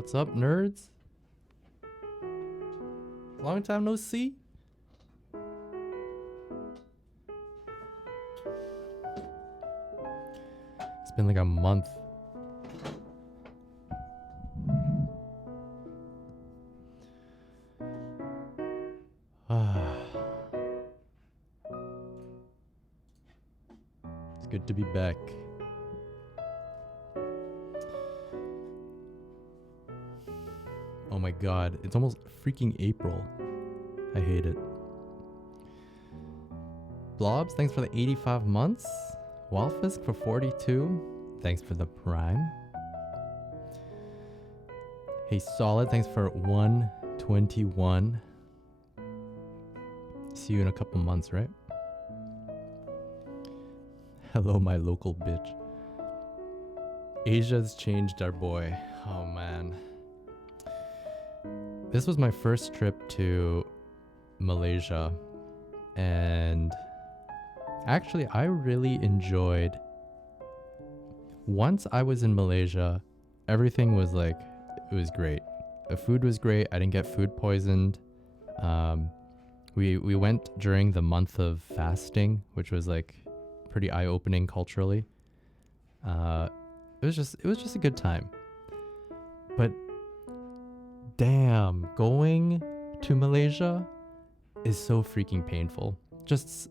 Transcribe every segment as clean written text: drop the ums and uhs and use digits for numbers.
What's up, nerds? Long time no see. It's been like a month. It's good to be back. Oh my god, it's almost freaking April. I hate it. Blobs, thanks for the 85 months. Walfisk for 42. Thanks for the prime. Hey Solid, thanks for 121. See you in a couple months, right? Hello, my local bitch. Asia's changed our boy. Oh man. This was my first trip to Malaysia, and actually I really enjoyed. Once I was in Malaysia, everything was like, it was great. The food was great. I didn't get food poisoned. We went during the month of fasting, which was like pretty eye-opening culturally. It was just a good time. But damn, going to Malaysia is so freaking painful. Just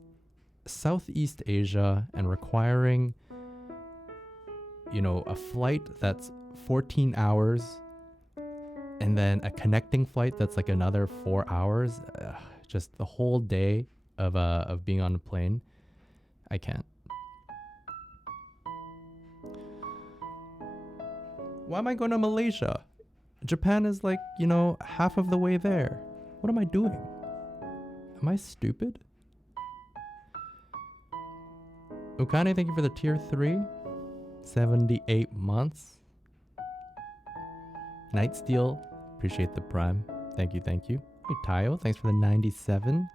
Southeast Asia and requiring, you know, a flight that's 14 hours and then a connecting flight that's like another 4 hours. Just the whole day of being on a plane. I can't. Why am I going to Malaysia? Japan is like, you know, half of the way there. What am I doing? Am I stupid? Ukane, thank you for the tier 3. 78 months. Nightsteel, appreciate the prime. Thank you, thank you. Hey Tayo, thanks for the 97.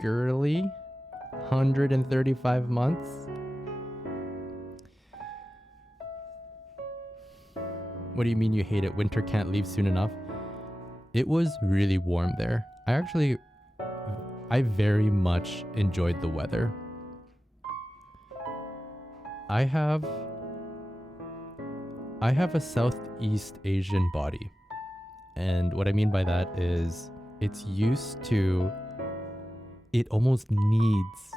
Girly, 135 months. What do you mean you hate it? Winter can't leave soon enough. It was really warm there. I very much enjoyed the weather. I have a Southeast Asian body. And what I mean by that is it's used to, it almost needs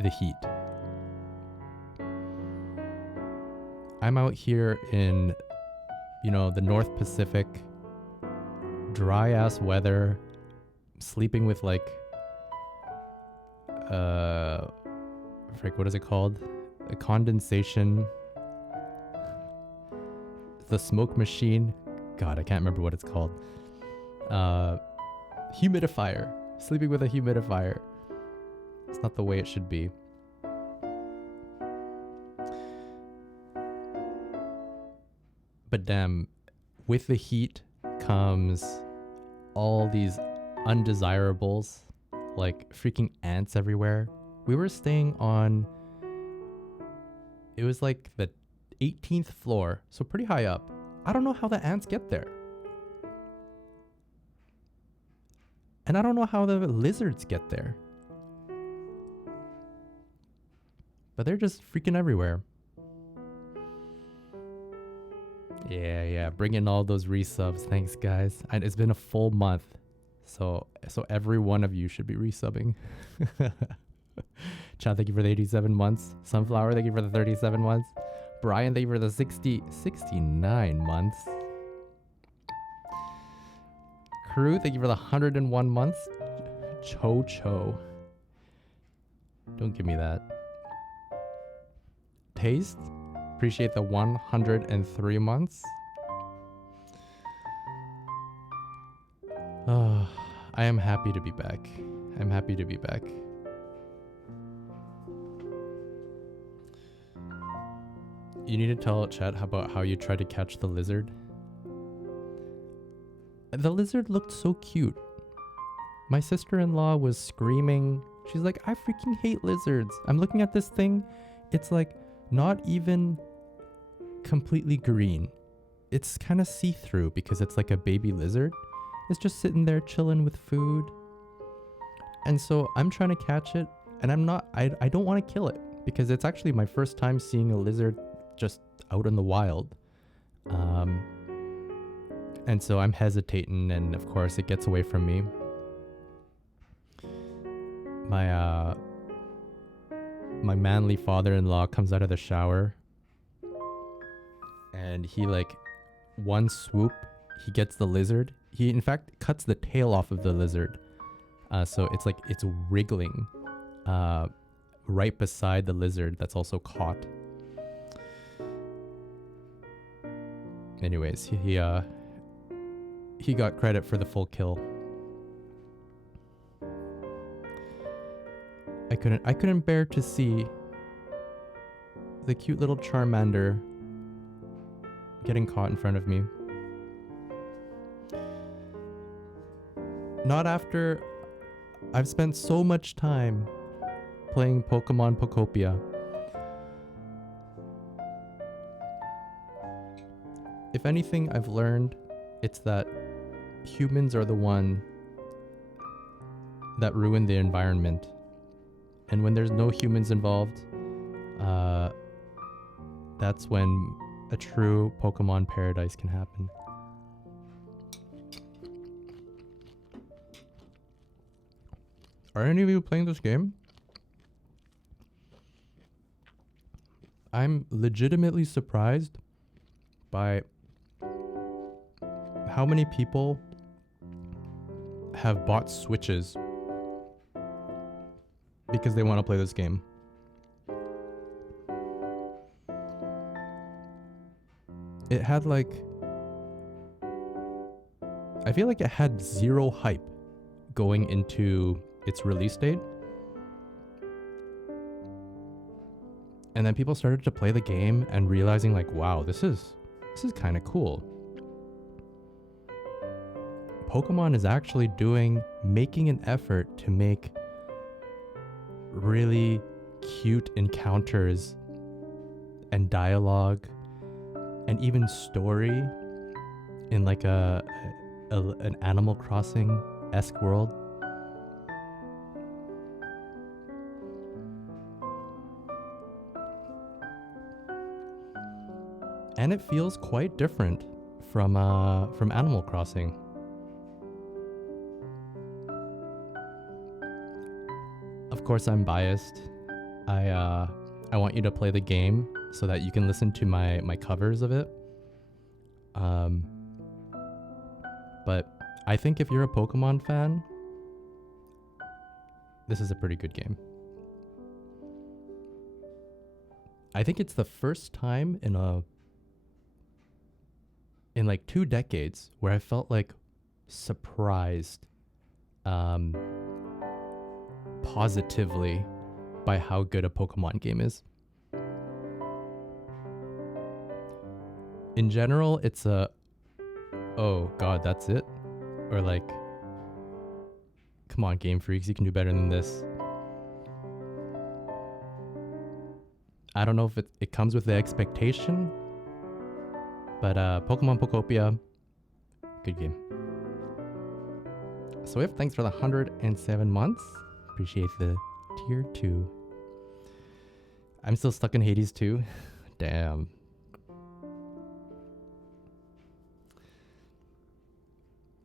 the heat. I'm out here in, you know, the North Pacific, dry ass weather, sleeping with like, what is it called? A condensation, the smoke machine. God, I can't remember what it's called. Humidifier. Sleeping with a humidifier. It's not the way it should be. But damn, with the heat comes all these undesirables, like freaking ants everywhere. We were staying on, it was like the 18th floor, so pretty high up. I don't know how the ants get there. And I don't know how the lizards get there. But they're just freaking everywhere. Yeah, bring in all those resubs. Thanks, guys. And it's been a full month. So every one of you should be resubbing. Chad, thank you for the 87 months. Sunflower, thank you for the 37 months. Brian, thank you for the 69 months. Crew, thank you for the 101 months. Cho. Don't give me that. Taste, appreciate the 103 months. I am happy to be back. I'm happy to be back. You need to tell chat about how you tried to catch the lizard. The lizard looked so cute. My sister-in-law was screaming. She's like, I freaking hate lizards. I'm looking at this thing. It's like not even completely green. It's kind of see-through because it's like a baby lizard. It's just sitting there chilling with food. And so I'm trying to catch it, and I don't want to kill it because it's actually my first time seeing a lizard just out in the wild. And so I'm hesitating, and of course it gets away from me. My manly father-in-law comes out of the shower, and he like one swoop, he gets the lizard. He in fact cuts the tail off of the lizard. So it's like it's wriggling right beside the lizard that's also caught. Anyways, he got credit for the full kill. I couldn't bear to see the cute little Charmander getting caught in front of me. Not after I've spent so much time playing Pokemon Pokopia. If anything I've learned, it's that humans are the one that ruin the environment. And when there's no humans involved, that's when a true Pokemon paradise can happen. Are any of you playing this game? I'm legitimately surprised by how many people have bought Switches because they want to play this game. It had like... I feel like it had zero hype going into its release date. And then people started to play the game and realizing like, wow, this is kind of cool. Pokemon is actually making an effort to make really cute encounters and dialogue and even story in like an Animal Crossing-esque world. And it feels quite different from Animal Crossing. Of course, I'm biased. I want you to play the game so that you can listen to my covers of it. But I think if you're a Pokemon fan, this is a pretty good game. I think it's the first time in like 2 decades where I felt like surprised positively by how good a Pokemon game is. In general, it's a, oh god, that's it? Or like, come on, Game Freaks, you can do better than this. I don't know if it comes with the expectation, but Pokemon Pokopia, good game. Swift, thanks for the 107 months. Appreciate the tier 2. I'm still stuck in Hades 2. Damn.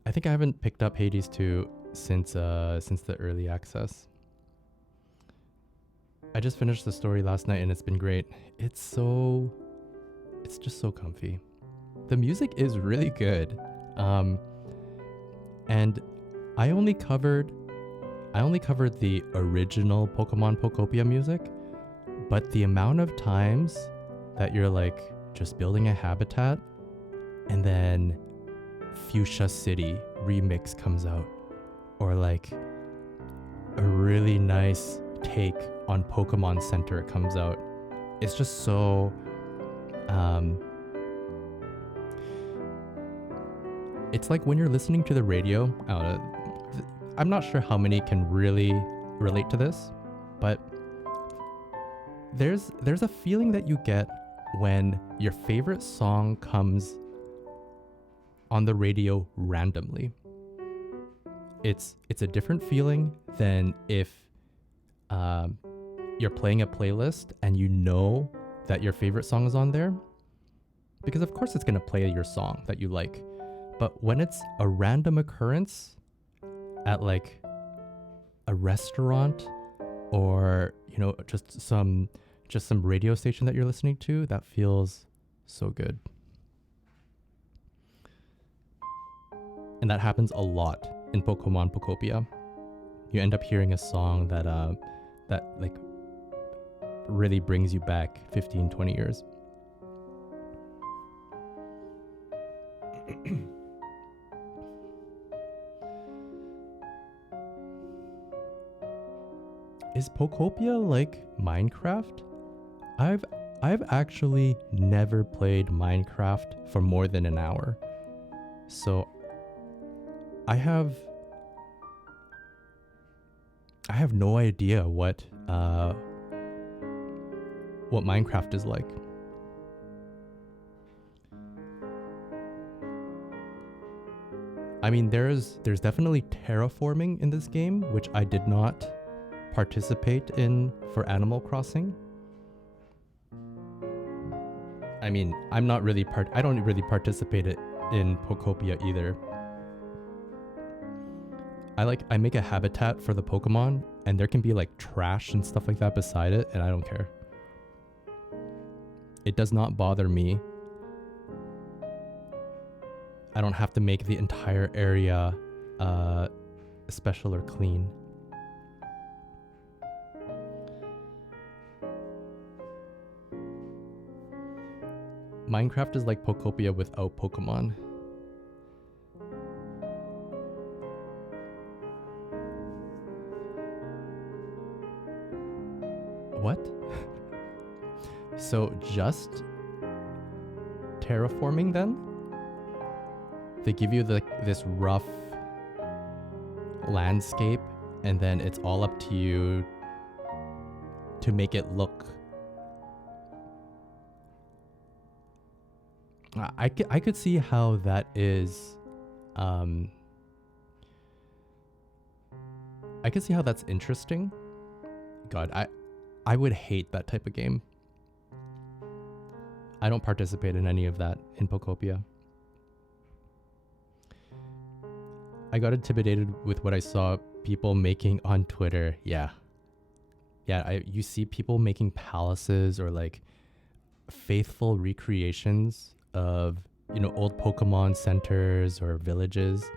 I think I haven't picked up Hades 2 since the early access. I just finished the story last night and it's been great. It's just so comfy. The music is really good. And I only covered the original Pokemon Pokopia music, but the amount of times that you're like just building a habitat and then Fuchsia City remix comes out, or like a really nice take on Pokemon Center comes out. It's just so it's like when you're listening to the radio. I'm not sure how many can really relate to this, but there's a feeling that you get when your favorite song comes on the radio randomly. It's a different feeling than if you're playing a playlist and you know that your favorite song is on there, because of course it's going to play your song that you like. But when it's a random occurrence at like a restaurant, or just some radio station that you're listening to, that feels so good. And that happens a lot in Pokemon Pokopia. You end up hearing a song that like really brings you back 15-20 years. Is Pokopia like Minecraft? I've actually never played Minecraft for more than an hour. So I have no idea what Minecraft is like. I mean, there's definitely terraforming in this game, which I did not participate in for Animal Crossing. I mean, I don't really participate in Pokopia either. I make a habitat for the Pokemon, and there can be like trash and stuff like that beside it, and I don't care. It does not bother me. I don't have to make the entire area special or clean. Minecraft is like Pokopia without Pokemon. What? So just terraforming then? They give you this rough landscape, and then it's all up to you to make it look. I could see how that is. I could see how that's interesting. God, I would hate that type of game. I don't participate in any of that in Pokopia. I got intimidated with what I saw people making on Twitter. Yeah, you see people making palaces or like faithful recreations of old Pokemon centers or villages.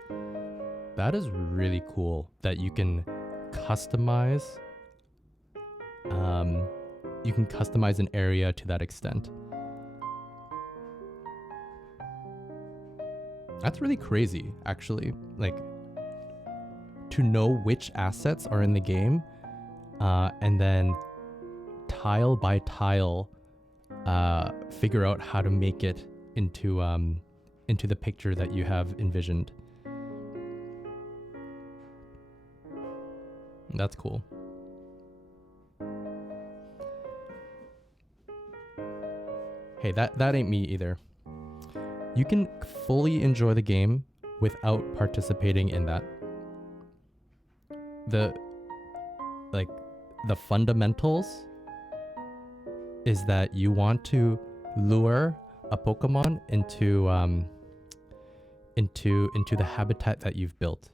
That is really cool that you can customize. You can customize an area to that extent. That's really crazy, actually. Like, to know which assets are in the game, and then tile by tile, figure out how to make it into the picture that you have envisioned. That's cool. Hey, that ain't me either. You can fully enjoy the game without participating in that. The fundamentals is that you want to lure a Pokemon into the habitat that you've built.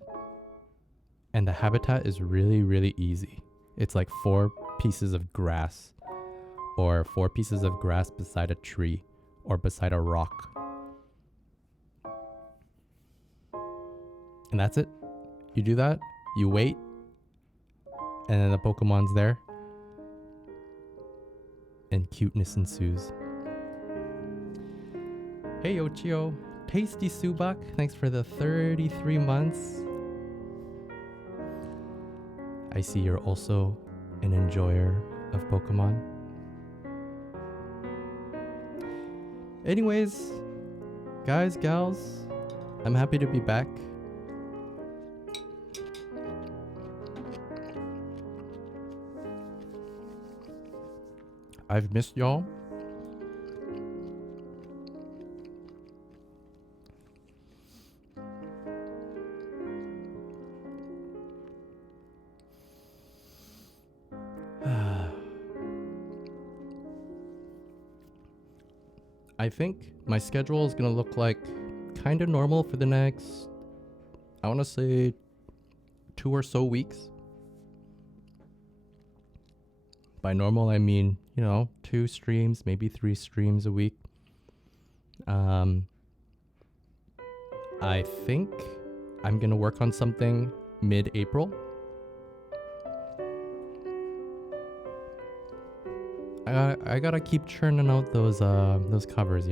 And the habitat is really, really easy. It's like 4 pieces of grass, or 4 pieces of grass beside a tree or beside a rock. And that's it. You do that, you wait, and then the Pokemon's there, and cuteness ensues. Hey Ochio, Tasty Subak, thanks for the 33 months. I see you're also an enjoyer of Pokemon. Anyways, guys, gals, I'm happy to be back. I've missed y'all. I think my schedule is gonna look like kind of normal for the next, I want to say, 2 or so weeks. By normal, I mean, 2 streams, maybe 3 streams a week. I think I'm gonna work on something mid-April. I gotta keep churning out those covers,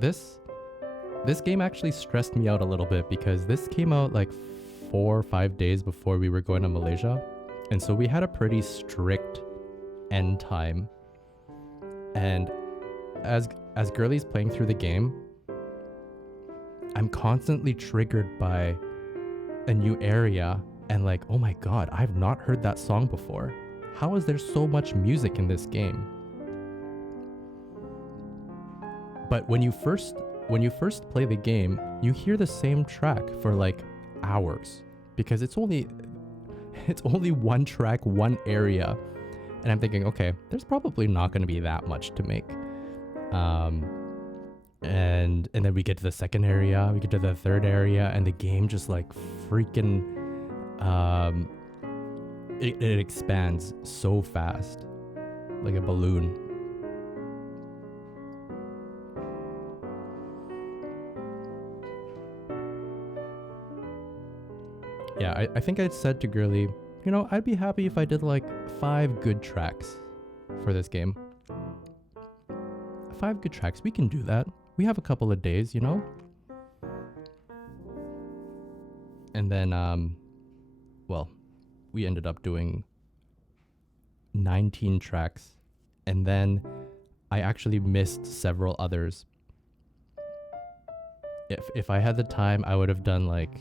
This game actually stressed me out a little bit because this came out like 4 or 5 days before we were going to Malaysia, and so we had a pretty strict end time. And as Girly's playing through the game, I'm constantly triggered by a new area and like, oh my god, I've not heard that song before. How is there so much music in this game? But when you first play the game, you hear the same track for like hours because it's only one track, one area. And I'm thinking, okay, there's probably not going to be that much to make. And then we get to the second area, we get to the third area, and the game just like freaking it expands so fast, like a balloon. Yeah, I think I'd said to Girly, I'd be happy if I did like 5 good tracks for this game. 5 good tracks, we can do that. We have a couple of days, And then, well, we ended up doing 19 tracks. And then I actually missed several others. If I had the time, I would have done like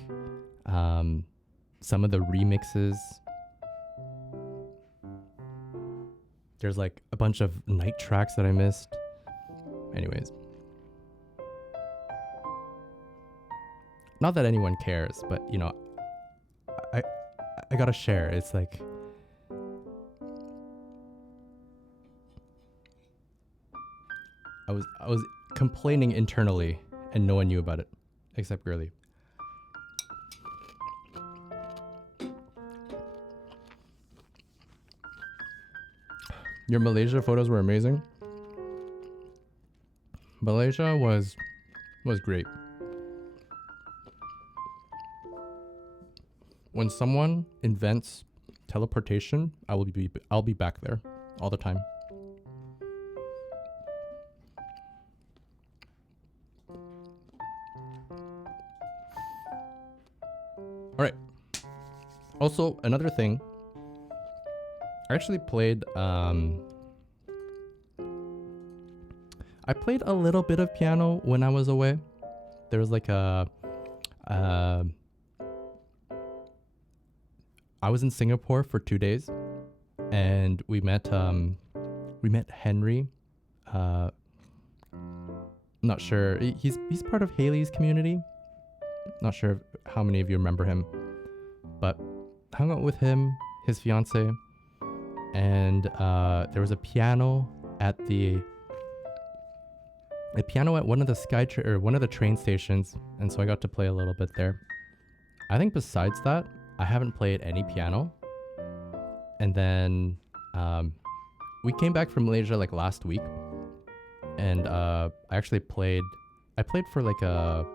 some of the remixes. There's like a bunch of night tracks that I missed. Anyways. Not that anyone cares, but I gotta share. It's like I was complaining internally and no one knew about it except Girly. Your Malaysia photos were amazing. Malaysia was great. When someone invents teleportation, I'll be back there all the time. All right. Also, another thing. I actually played I played a little bit of piano when I was away. There was like I was in Singapore for 2 days, and we met Henry. Not sure, he's part of Haley's community. Not sure how many of you remember him, but hung out with him, his fiance, and there was a piano at one of the one of the train stations, and so I got to play a little bit there. I think besides that, I haven't played any piano. And then we came back from Malaysia like last week, and I played for like a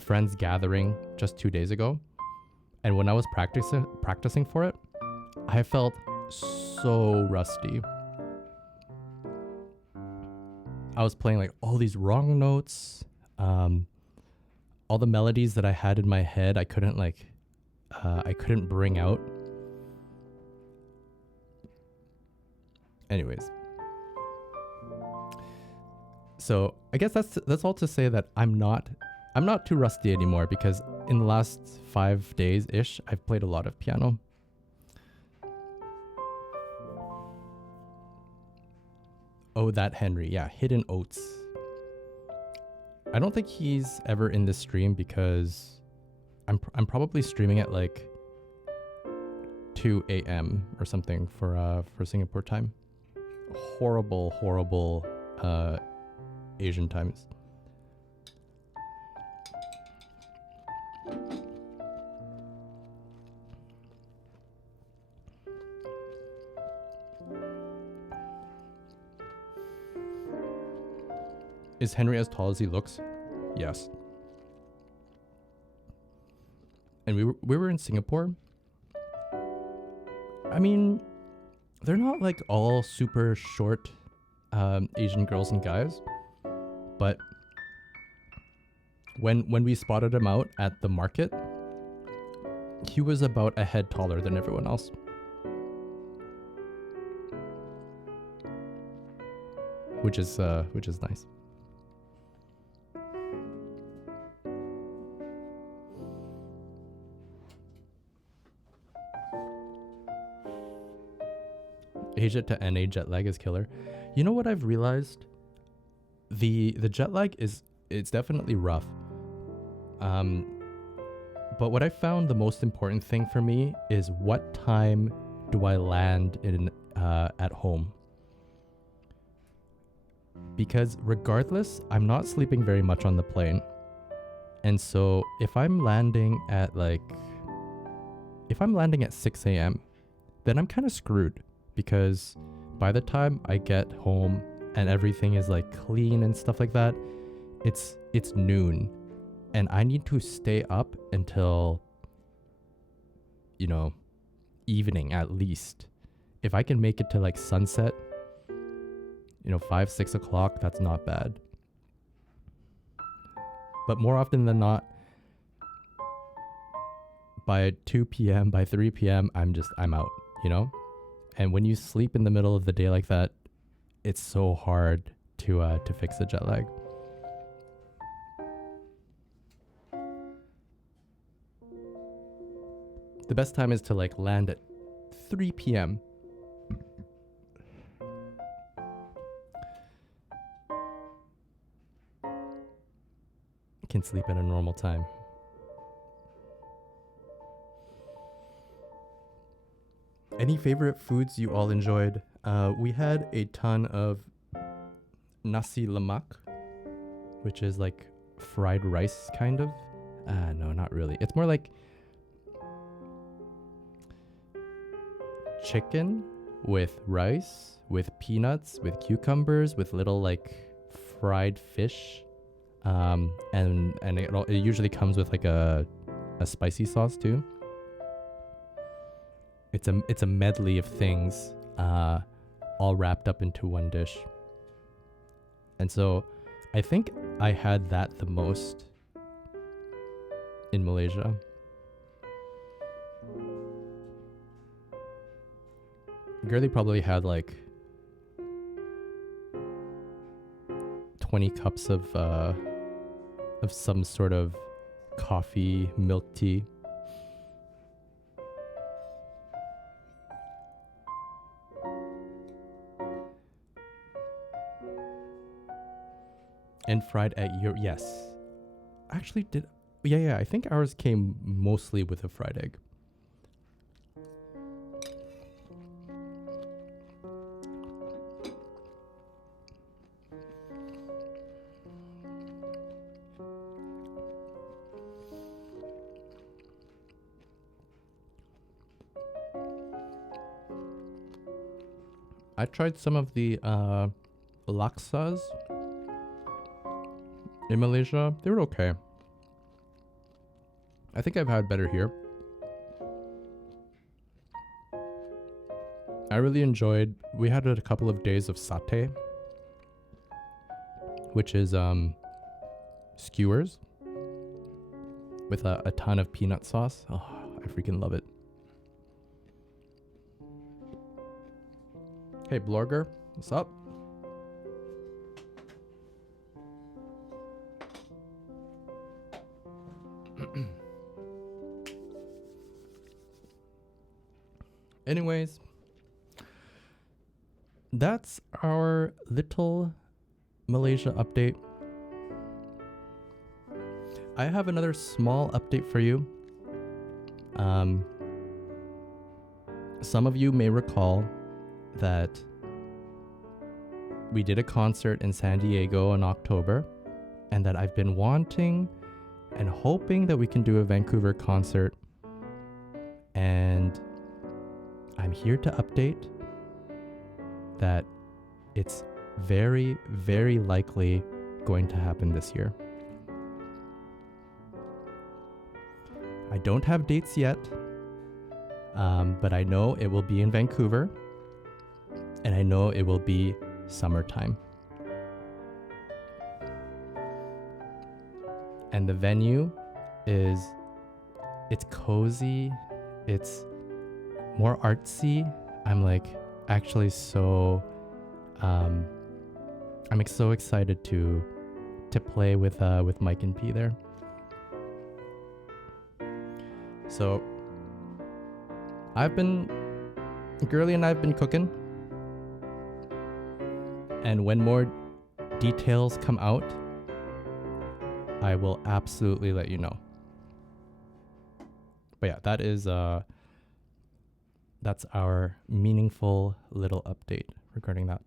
friend's gathering just 2 days ago. And when I was practicing for it, I felt so rusty. I was playing like all these wrong notes. All the melodies that I had in my head, I couldn't bring out. Anyways. So I guess that's all to say that I'm not too rusty anymore, because in the last 5 days-ish, I've played a lot of piano. Oh, that Henry. Yeah, Hidden Oats. I don't think he's ever in this stream because I'm probably streaming at like 2 a.m. or something for Singapore time. Horrible Asian times. Is Henry as tall as he looks? Yes. And we were in Singapore. I mean, they're not like all super short Asian girls and guys, but when we spotted him out at the market, he was about a head taller than everyone else. Which is nice. Asia to NA jet lag is killer. You know what I've realized? The jet lag it's definitely rough. But what I found the most important thing for me is what time do I land in at home? Because regardless, I'm not sleeping very much on the plane. And so if I'm landing at 6 a.m., then I'm kind of screwed. Because by the time I get home and everything is like clean and stuff like that, it's noon, and I need to stay up until, you know, evening at least. If I can make it to like sunset, 5-6 o'clock, that's not bad. But more often than not, by 2 p.m., by 3 p.m., I'm out, And when you sleep in the middle of the day like that, it's so hard to fix the jet lag. The best time is to like land at 3 p.m. Can sleep at a normal time. Any favorite foods you all enjoyed? We had a ton of nasi lemak, which is like fried rice kind of. No, not really. It's more like chicken with rice, with peanuts, with cucumbers, with little like fried fish. And it usually comes with like a spicy sauce too. It's a medley of things all wrapped up into one dish. And so I think I had that the most in Malaysia. Girly probably had like 20 cups of some sort of coffee, milk tea. And fried egg. Yes. Actually, yeah, I think ours came mostly with a fried egg. I tried some of the laksas in Malaysia. They were okay. I think I've had better here. I really enjoyed, we had a couple of days of satay, which is skewers with a ton of peanut sauce. Oh, I freaking love it. Hey, Blorger, what's up? Anyways, that's our little Malaysia update. I have another small update for you. Some of you may recall that we did a concert in San Diego in October, and that I've been wanting and hoping that we can do a Vancouver concert. And I'm here to update that it's very, very likely going to happen this year. I don't have dates yet, but I know it will be in Vancouver, and I know it will be summertime. And the venue it's cozy, it's more artsy. I'm like actually so I'm so excited to play with Mike and P there. So Girly and I've been cooking, and when more details come out, I will absolutely let you know. But yeah, that's our meaningful little update regarding that.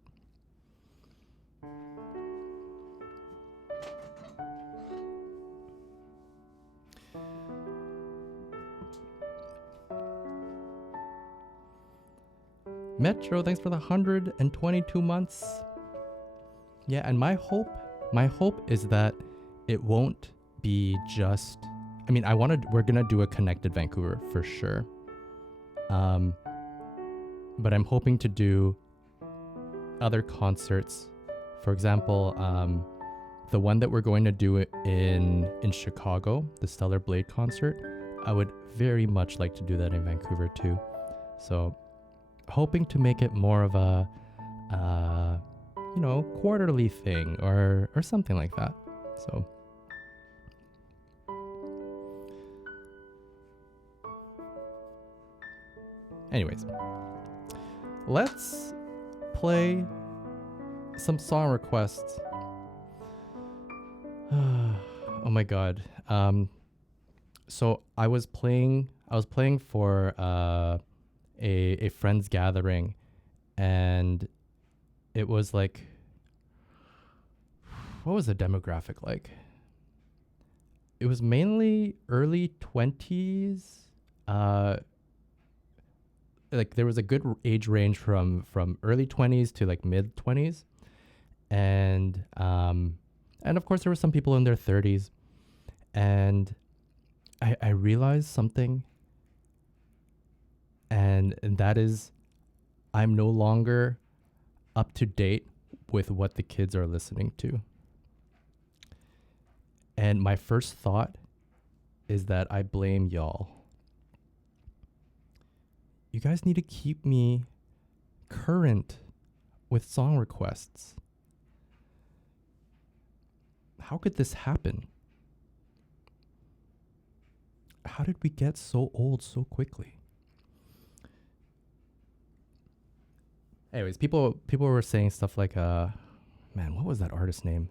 Metro, thanks for the 122 months. Yeah, and my hope is that it won't be just, I mean, we're gonna do a connected Vancouver for sure. But I'm hoping to do other concerts. For example, the one that we're going to do in Chicago, the Stellar Blade concert, I would very much like to do that in Vancouver too. So hoping to make it more of a quarterly thing or something like that. So anyways, let's play some song requests. Oh my god. So I was playing for a friend's gathering, and it was like, what was the demographic like? It was mainly early 20s. Like there was a good age range from early 20s to like mid 20s, and of course there were some people in their 30s, and I realized something, and that is, I'm no longer up to date with what the kids are listening to. And my first thought is that I blame y'all. You guys need to keep me current with song requests. How could this happen? How did we get so old so quickly? Anyways, people were saying stuff like, man, what was that artist's name?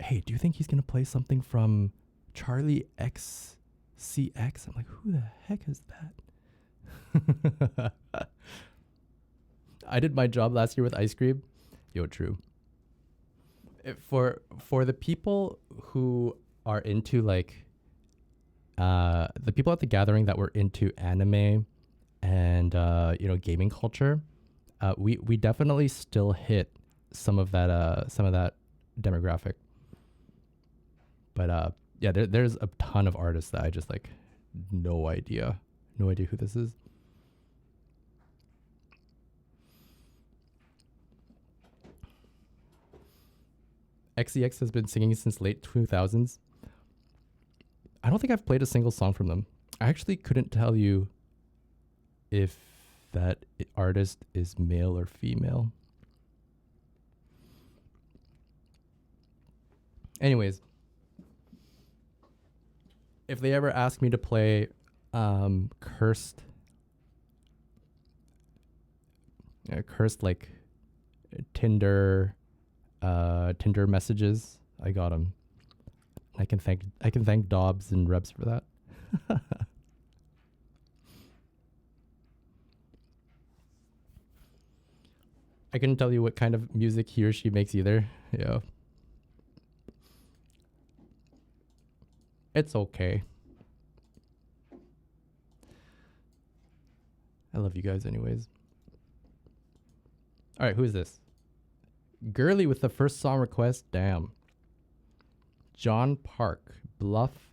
Hey, do you think he's gonna play something from Charlie XCX? I'm like, who the heck is that? I did my job last year with ice cream. Yo, true. For the people who are into like, the people at the gathering that were into anime and gaming culture, we definitely still hit some of that demographic. But yeah, there's a ton of artists that I just like no idea who this is. XEX has been singing since late 2000s. I don't think I've played a single song from them. I actually couldn't tell you if that artist is male or female. Anyways, if they ever ask me to play cursed like Tinder messages. I got them. I can thank Dobbs and Rebs for that. I couldn't tell you what kind of music he or she makes either. Yeah. It's okay. I love you guys anyways. All right, who is this? Girly with the first song request. Damn. John Park, Bluff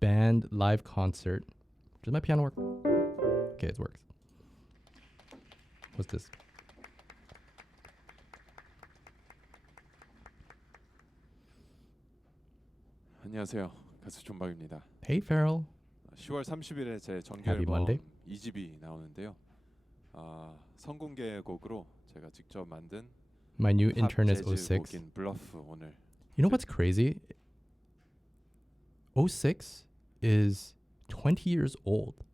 Band live concert. Does my piano work? Okay, it works. What's this? 안녕하세요. 가수 존박입니다. Hey, Farrell. 10월 30일에 제 정규 Happy 앨범 Monday. 2집이 나오는데요. 선공개 곡으로 제가 직접 만든 My new 팝 intern is 재즈 06. 곡인 블러프 오늘. You know what's crazy? 06 is 20 years old.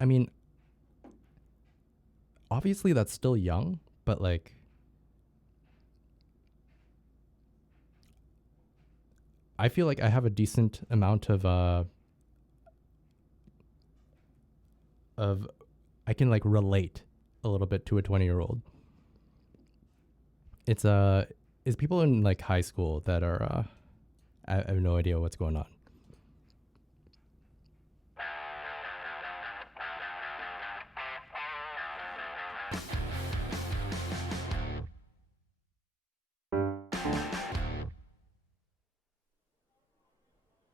I mean, obviously that's still young, but like, I feel like I have a decent amount of I can like relate a little bit to a 20-year-old. It's people in like high school that are I have no idea what's going on.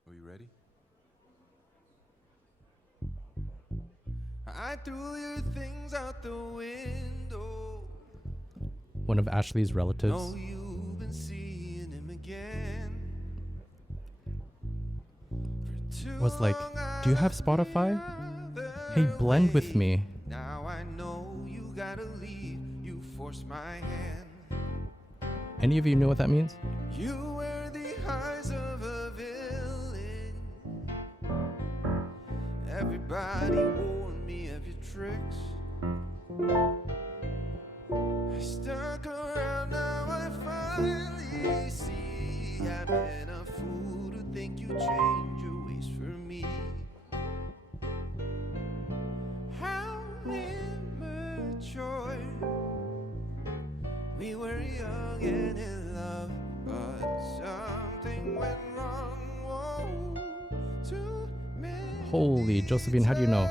Are you ready? I threw your things out the window. One of Ashley's relatives Know you've been seeing him again. was like, "Do you have Spotify? Hey, blend with me." Now I know you gotta leave. You forced my hand. Any of you know what that means? You were the eyes of a villain. Everybody warned me of your tricks. I stuck around, now I finally see I've been a fool to think you change your ways for me. How immature. We were young and in love, but something went wrong. Whoa, too many Holy Josephine, how do you know?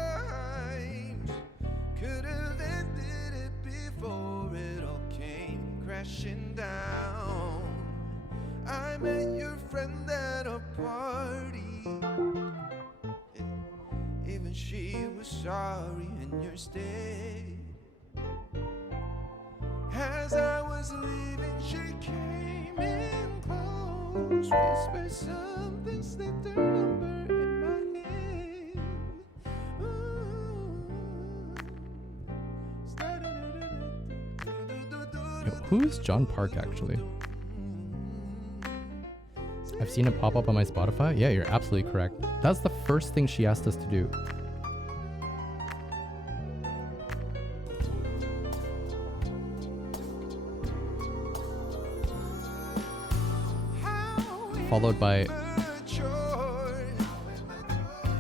times could have ended it before it all came crashing down. I met your friend at a party. Even she was sorry and you stayed. As I was leaving, she came in close, whispered something, slipped her number in my hand. Yo, who is John Park actually? I've seen it pop up on my Spotify. Yeah, you're absolutely correct. That's the first thing she asked us to do. Followed by,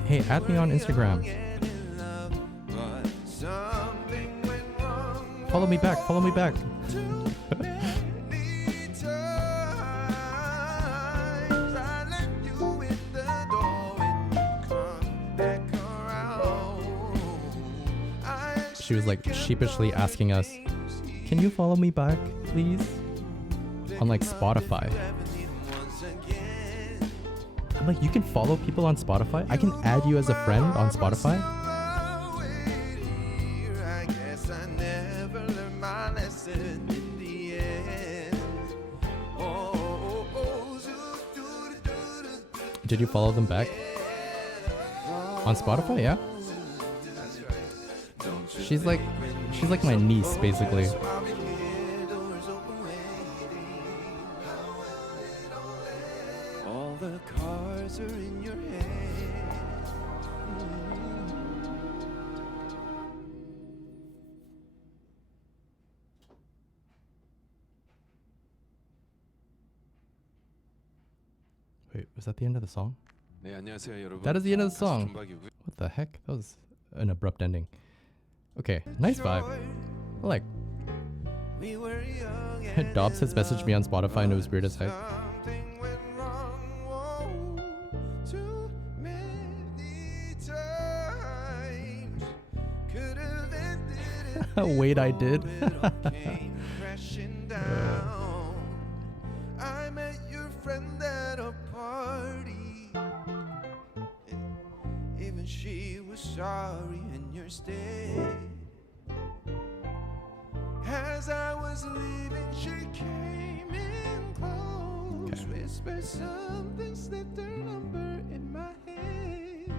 "Hey, add me on Instagram. Follow me back, follow me back." She was like sheepishly asking us, "Can you follow me back, please?" On like Spotify. I'm like, you can follow people on Spotify? I can add you as a friend on Spotify? Did you follow them back? On Spotify, yeah? She's like my niece, basically. All the cards are in your hand. Wait, was that the end of the song? 네, 안녕하세요, 여러분. That is the end of the 가수 song. 존박이고요. What the heck? That was an abrupt ending. Okay, nice vibe. I like. We were young and Dobbs has messaged me on Spotify and it was weird as heck. something went wrong. Whoa, too many times. Could have ended it Wait, I did. before it all came crashing down. I met your friend at a party. Even she was sorry in your stead. As I was leaving, she came in close. Okay. Whispered something, slipped her number in my head.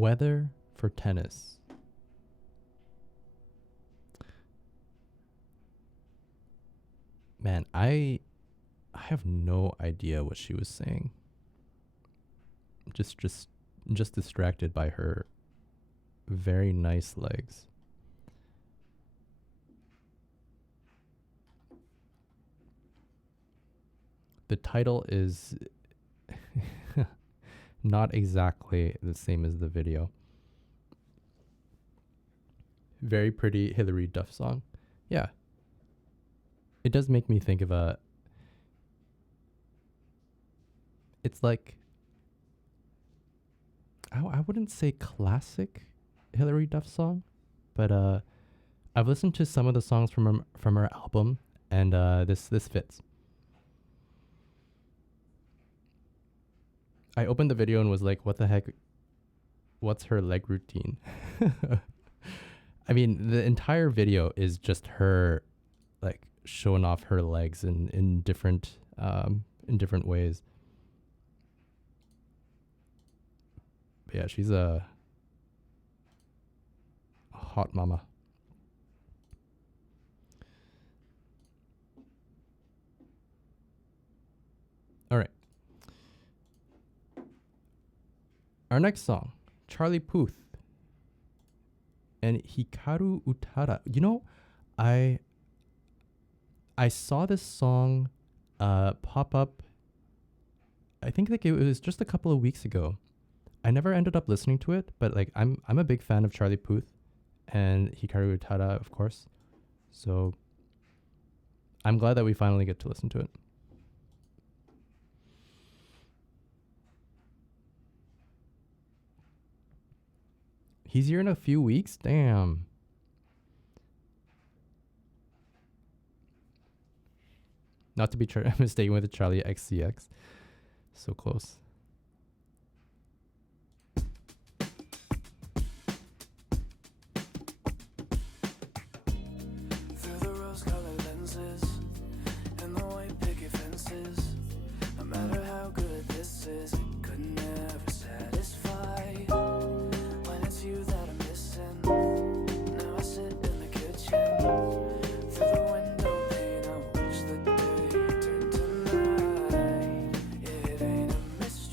Weather for tennis. Man, I have no idea what she was saying. Just distracted by her very nice legs. The title is not exactly the same as the video. Very pretty Hilary Duff song. Yeah. It does make me think of it's like, I wouldn't say classic Hilary Duff song, but I've listened to some of the songs from her album, and this fits. I opened the video and was like, what the heck? What's her leg routine? I mean, the entire video is just her like showing off her legs in different ways. But yeah, she's a hot mama. All right. Our next song, Charlie Puth and Hikaru Utada. You know, I saw this song pop up, I think like it was just a couple of weeks ago. I never ended up listening to it, but like I'm a big fan of Charlie Puth and Hikaru Utada, of course. So I'm glad that we finally get to listen to it. He's here in a few weeks? Damn. Not to be mistaken with the Charlie XCX. So close. Through the rose-colored lenses and the white picket fences, no matter how good this is, it could never satisfy. When it's you that I'm missing, now I sit in the kitchen. Through the window pane, I watch the day turn to night. It ain't a mystery.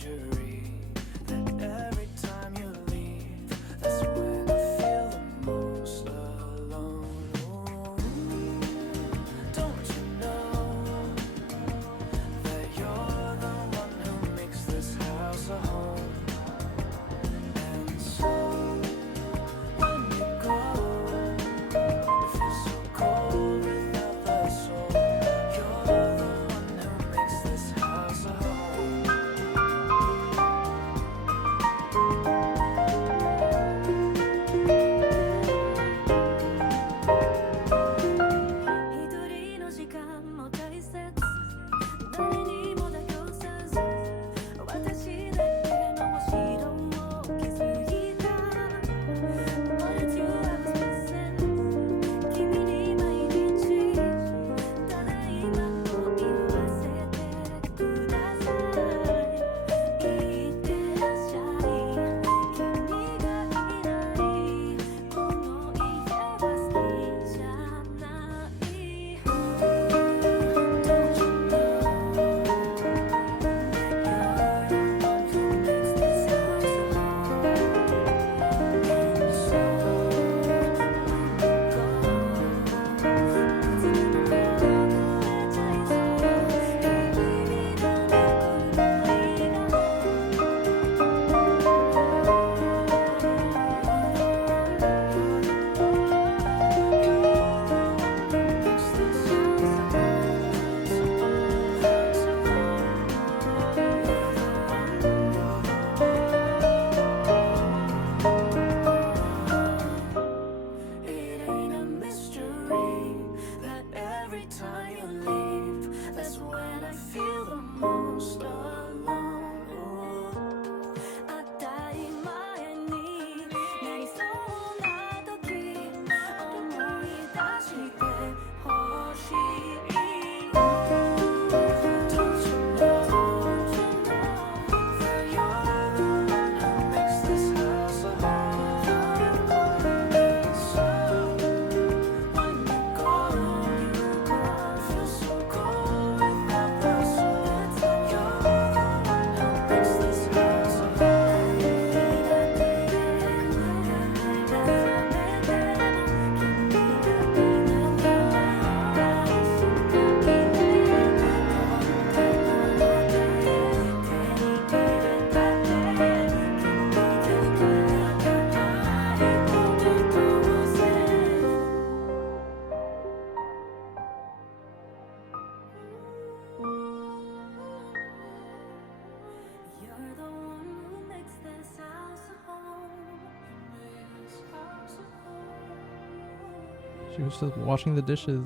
She was just washing the dishes.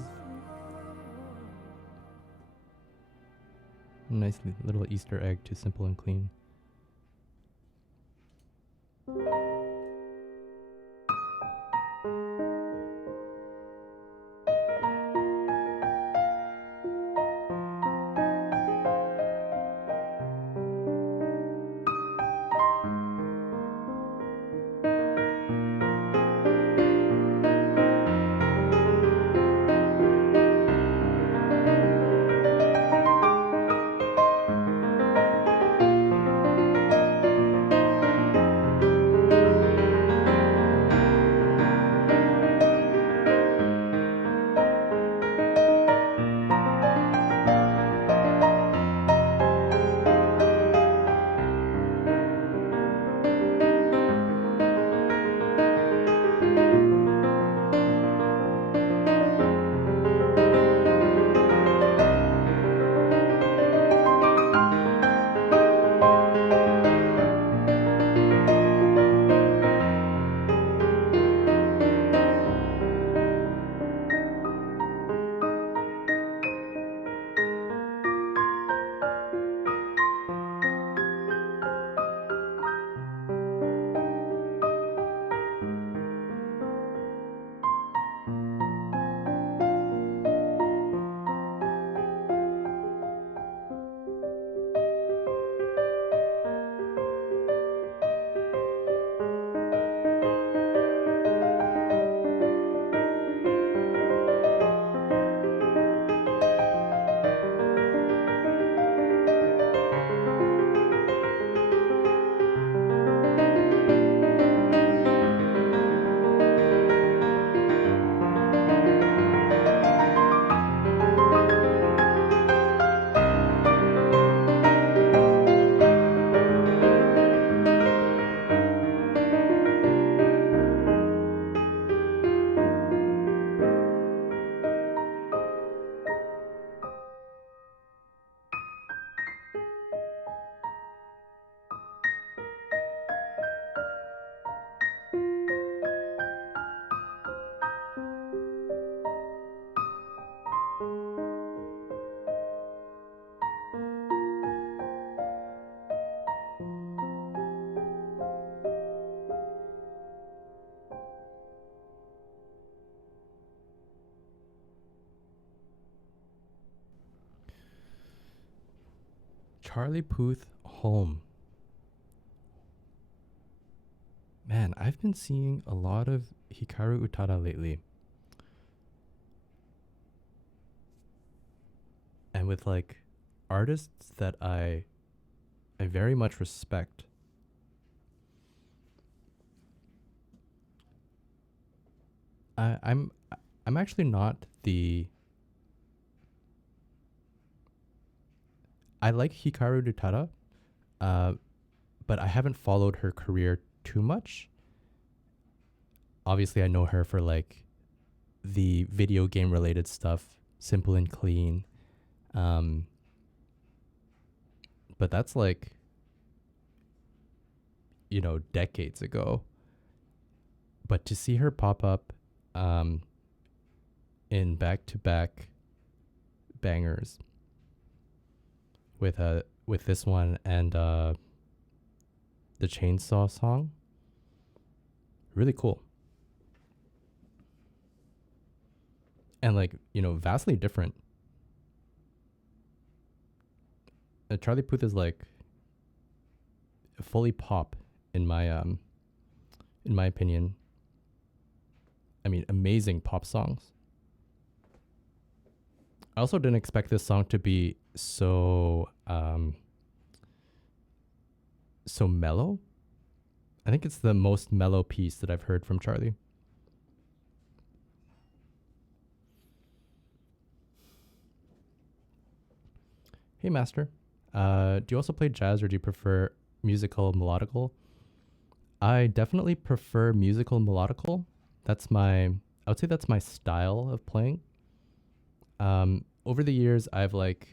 Nice little Easter egg to Simple and Clean. Charlie Puth Home. Man, I've been seeing a lot of Hikaru Utada lately. And with like artists that I very much respect. I'm actually not the I like Hikaru Utada, but I haven't followed her career too much. Obviously, I know her for like the video game related stuff, Simple and Clean. But that's like, you know, decades ago. But to see her pop up in back-to-back bangers with this one and the Chainsaw song, really cool. And like, you know, vastly different. Charlie Puth is like fully pop in my opinion. I mean, amazing pop songs. I also didn't expect this song to be so mellow. I think it's the most mellow piece that I've heard from Charlie. Hey, Master. Do you also play jazz or do you prefer musical melodical? I definitely prefer musical melodical. I would say that's my style of playing. Over the years, I've like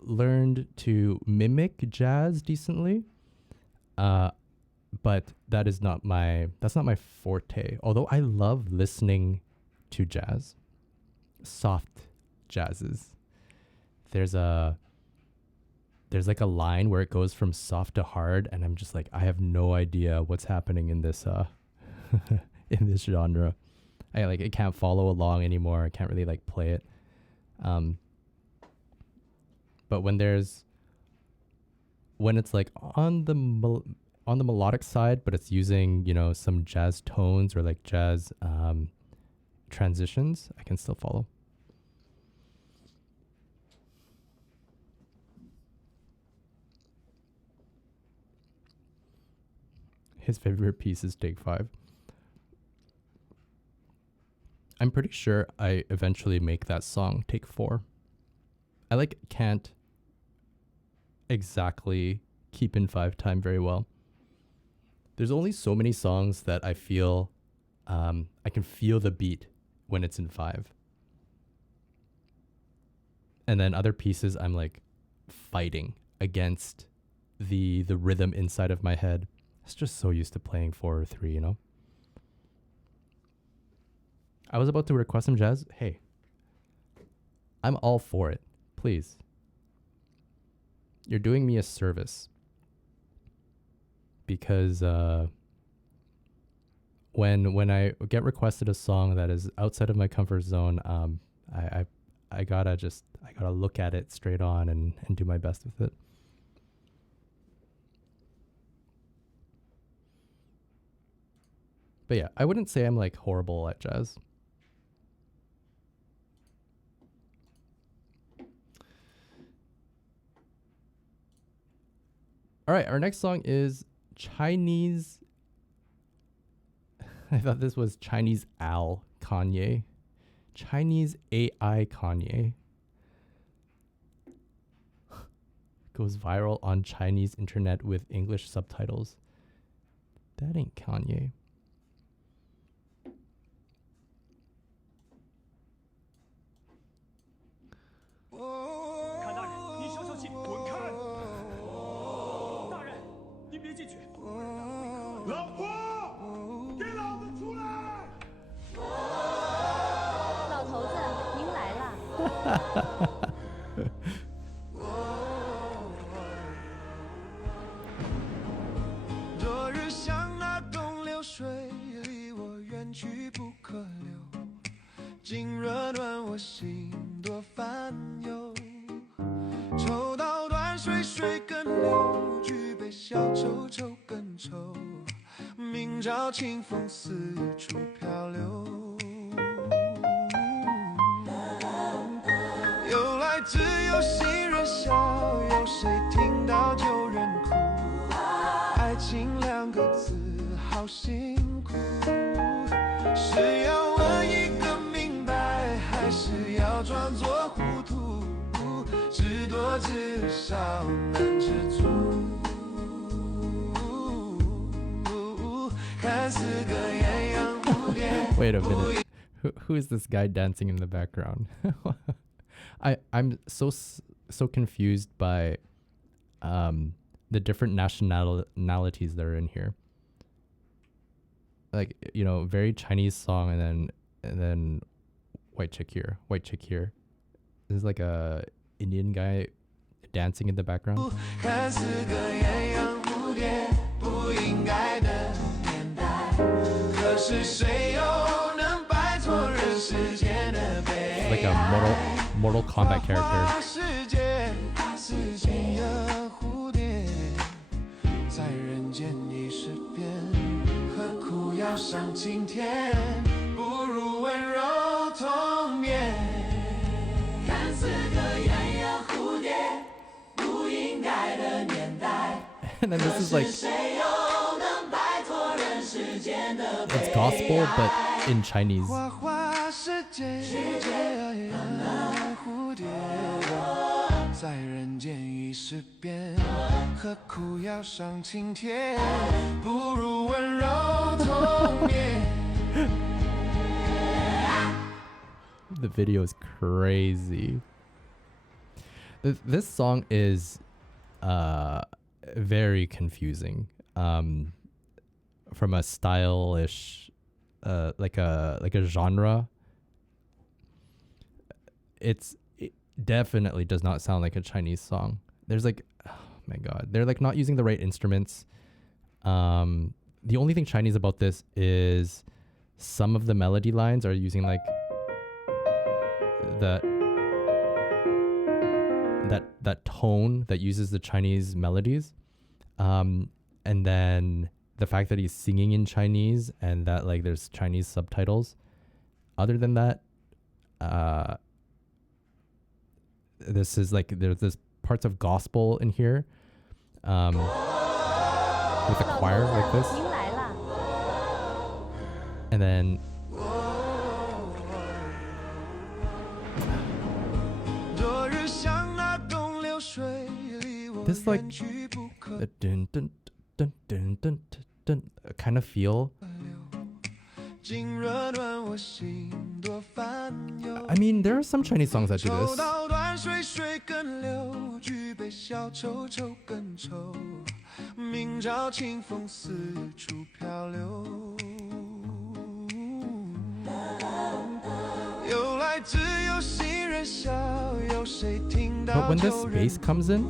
learned to mimic jazz decently. But that's not my forte. Although I love listening to jazz. soft jazzes. There's like a line where it goes from soft to hard, and I'm just like, I have no idea what's happening in this in this genre. I can't follow along anymore. I can't really like play it. But when it's like on the melodic side, but it's using, you know, some jazz tones or like jazz transitions, I can still follow. His favorite piece is Take 5. I'm pretty sure I eventually make that song Take 4. I like can't exactly keep in 5 time very well. There's only so many songs that I feel I can feel the beat when it's in 5. And then other pieces I'm like fighting against the rhythm inside of my head. It's just so used to playing 4 or 3, you know? I was about to request some jazz. Hey, I'm all for it. Please. You're doing me a service. Because when I get requested a song that is outside of my comfort zone, I gotta look at it straight on and do my best with it. But yeah, I wouldn't say I'm like horrible at jazz. All right, our next song is Chinese. I thought this was Chinese Al Kanye. Chinese AI Kanye. Goes viral on Chinese internet with English subtitles. That ain't Kanye. Wait a minute. Who is this guy dancing in the background? I'm so confused by the different nationalities that are in here. Like, you know, very Chinese song and then white chick here. This is like a Indian guy dancing in the background. Like a Mortal Kombat character. And then this is like, it's gospel, but in Chinese. The video is crazy. This song is very confusing from a stylish like a genre. it definitely does not sound like a Chinese song. There's like, oh my god, they're like not using the right instruments. The only thing Chinese about this is some of the melody lines are using like that tone that uses the Chinese melodies, and then the fact that he's singing in Chinese and that like there's Chinese subtitles. Other than that, this is like there's this parts of gospel in here, with a choir like this, and then this like a dun dun dun dun dun dun kind of feel. I mean, there are some Chinese songs that do this. But when this bass comes in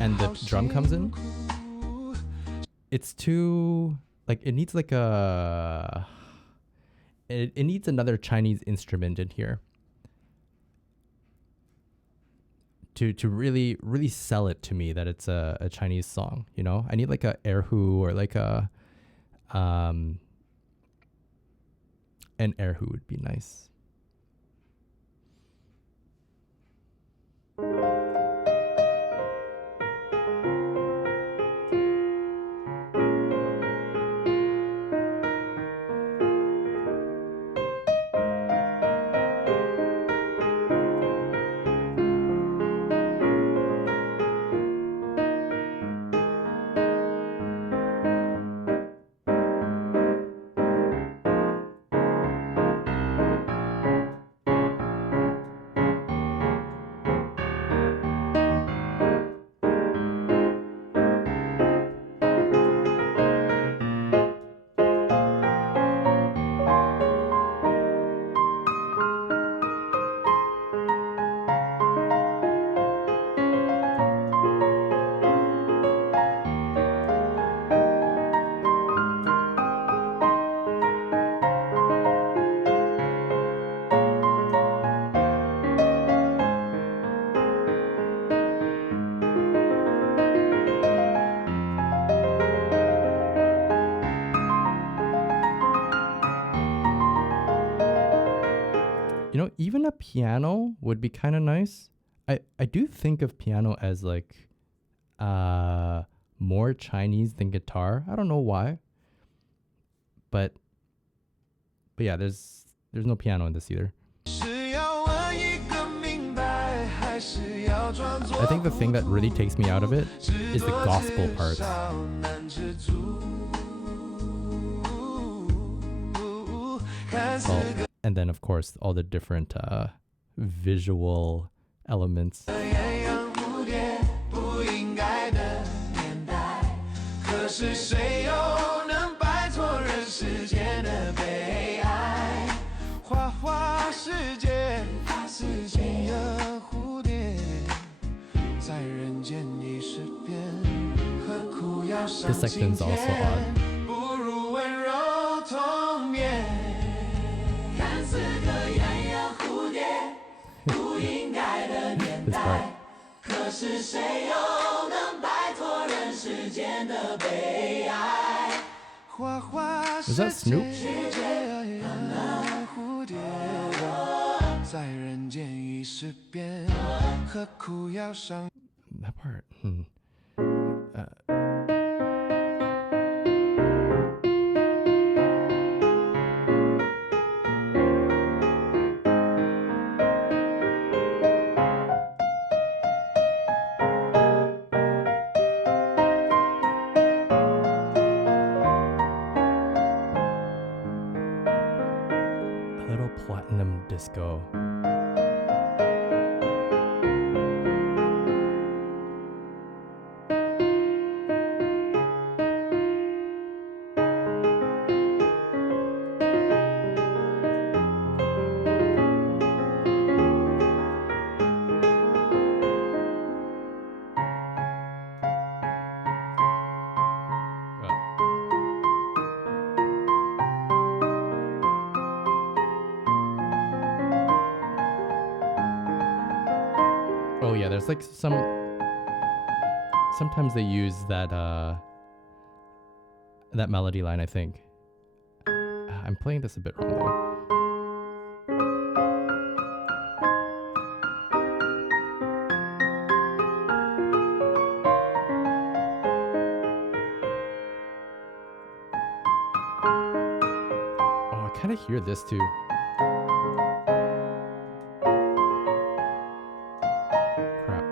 and the drum comes in, it's too like it needs like a it needs another Chinese instrument in here to really sell it to me that it's a Chinese song, you know? I need like a erhu or like a an erhu would be nice. You know, even a piano would be kind of nice. I do think of piano as like more Chinese than guitar. I don't know why. But yeah, there's no piano in this either. I think the thing that really takes me out of it is the gospel parts. Well, and then of course all the different visual elements. This section's also odd. This part. Was that Snoop? That part. A little platinum disco. Oh yeah, there's like sometimes they use that that melody line, I think. I'm playing this a bit wrong though. Oh, I kind of hear this too. Crap.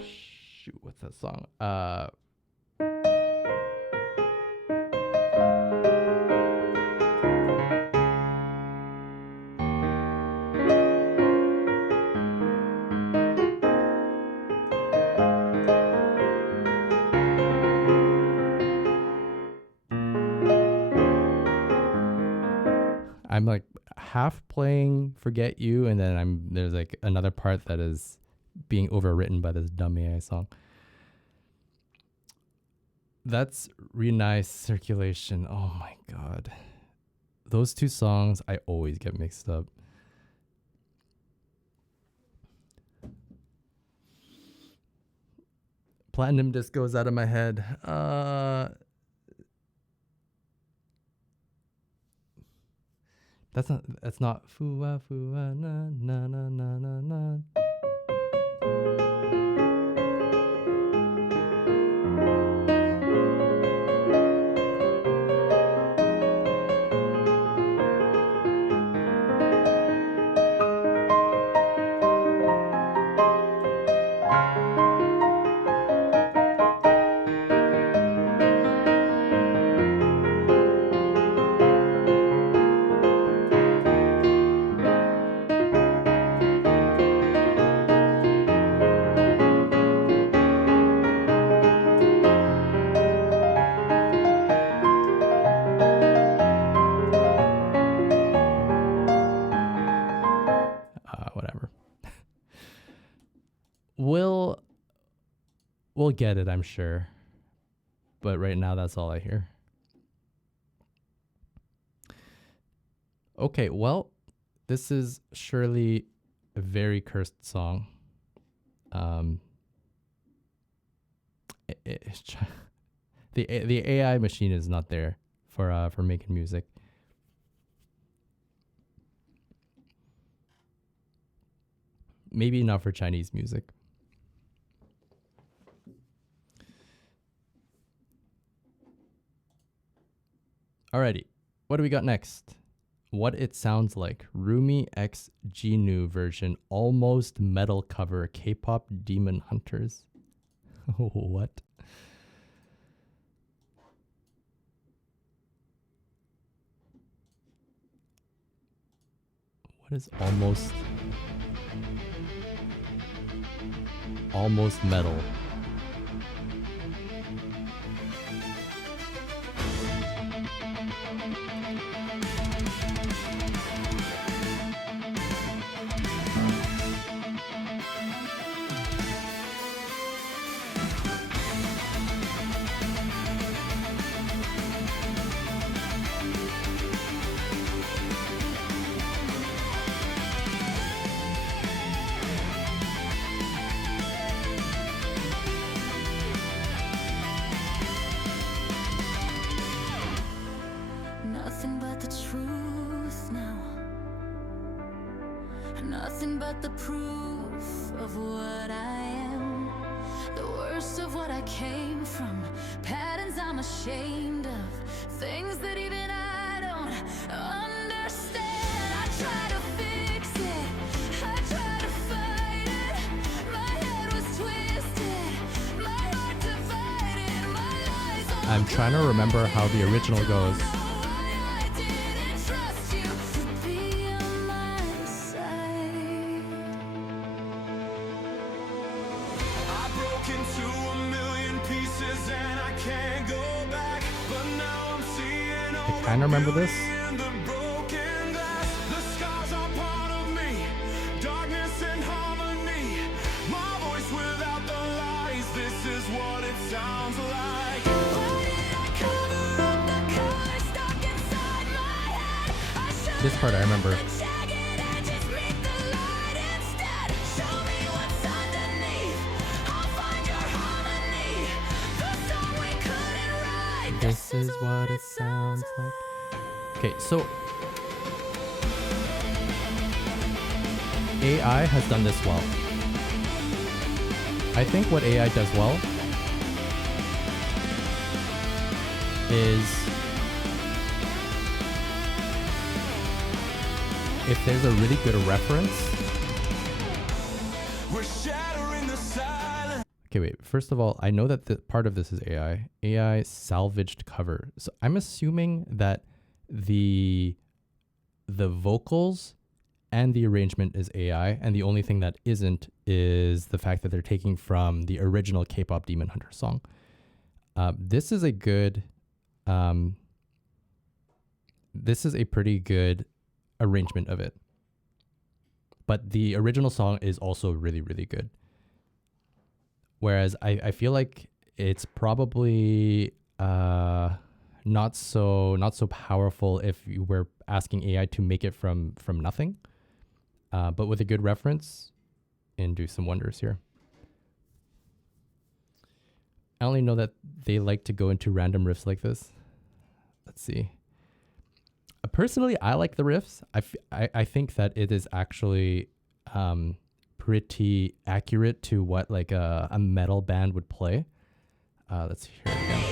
Shoot, what's that song? I'm like half playing Forget You, and then there's like another part that is being overwritten by this dumb AI song. That's really nice circulation. Oh my god. Those two songs I always get mixed up. Platinum Disc goes out of my head. That's not fua fua na na na na na na. Whatever. We'll get it, I'm sure. But right now, that's all I hear. Okay, well, this is surely a very cursed song. The AI machine is not there for making music. Maybe not for Chinese music. Alrighty, what do we got next? What It Sounds Like, Rumi X Gnu version, almost metal cover, K-pop Demon Hunters. What? What is almost metal? Nothing but the truth now. Nothing but the proof of what I am. The worst of what I came from. Patterns I'm ashamed of. Things that even I don't understand. I try to fix it. I try to fight it. My head was twisted. My heart divided. My lies all I'm trying to remember how the original goes. I kind of remember this. Why did I cover up the color? This part I remember. This is what it sounds like. Okay, so AI has done this well. I think what AI does well is if there's a really good reference. We're shattering the silence. Okay, wait. First of all, I know that part of this is AI. AI salvaged cover. So I'm assuming that the vocals and the arrangement is AI, and the only thing that isn't is the fact that they're taking from the original K-pop Demon Hunter song. This is a good, this is a pretty good arrangement of it. But the original song is also really, really good. Whereas I feel like it's probably not so powerful if you were asking AI to make it from nothing. But with a good reference, and do some wonders here. I only know that they like to go into random riffs like this. Let's see. Personally, I like the riffs. I think that it is actually pretty accurate to what like a metal band would play. Let's hear it again.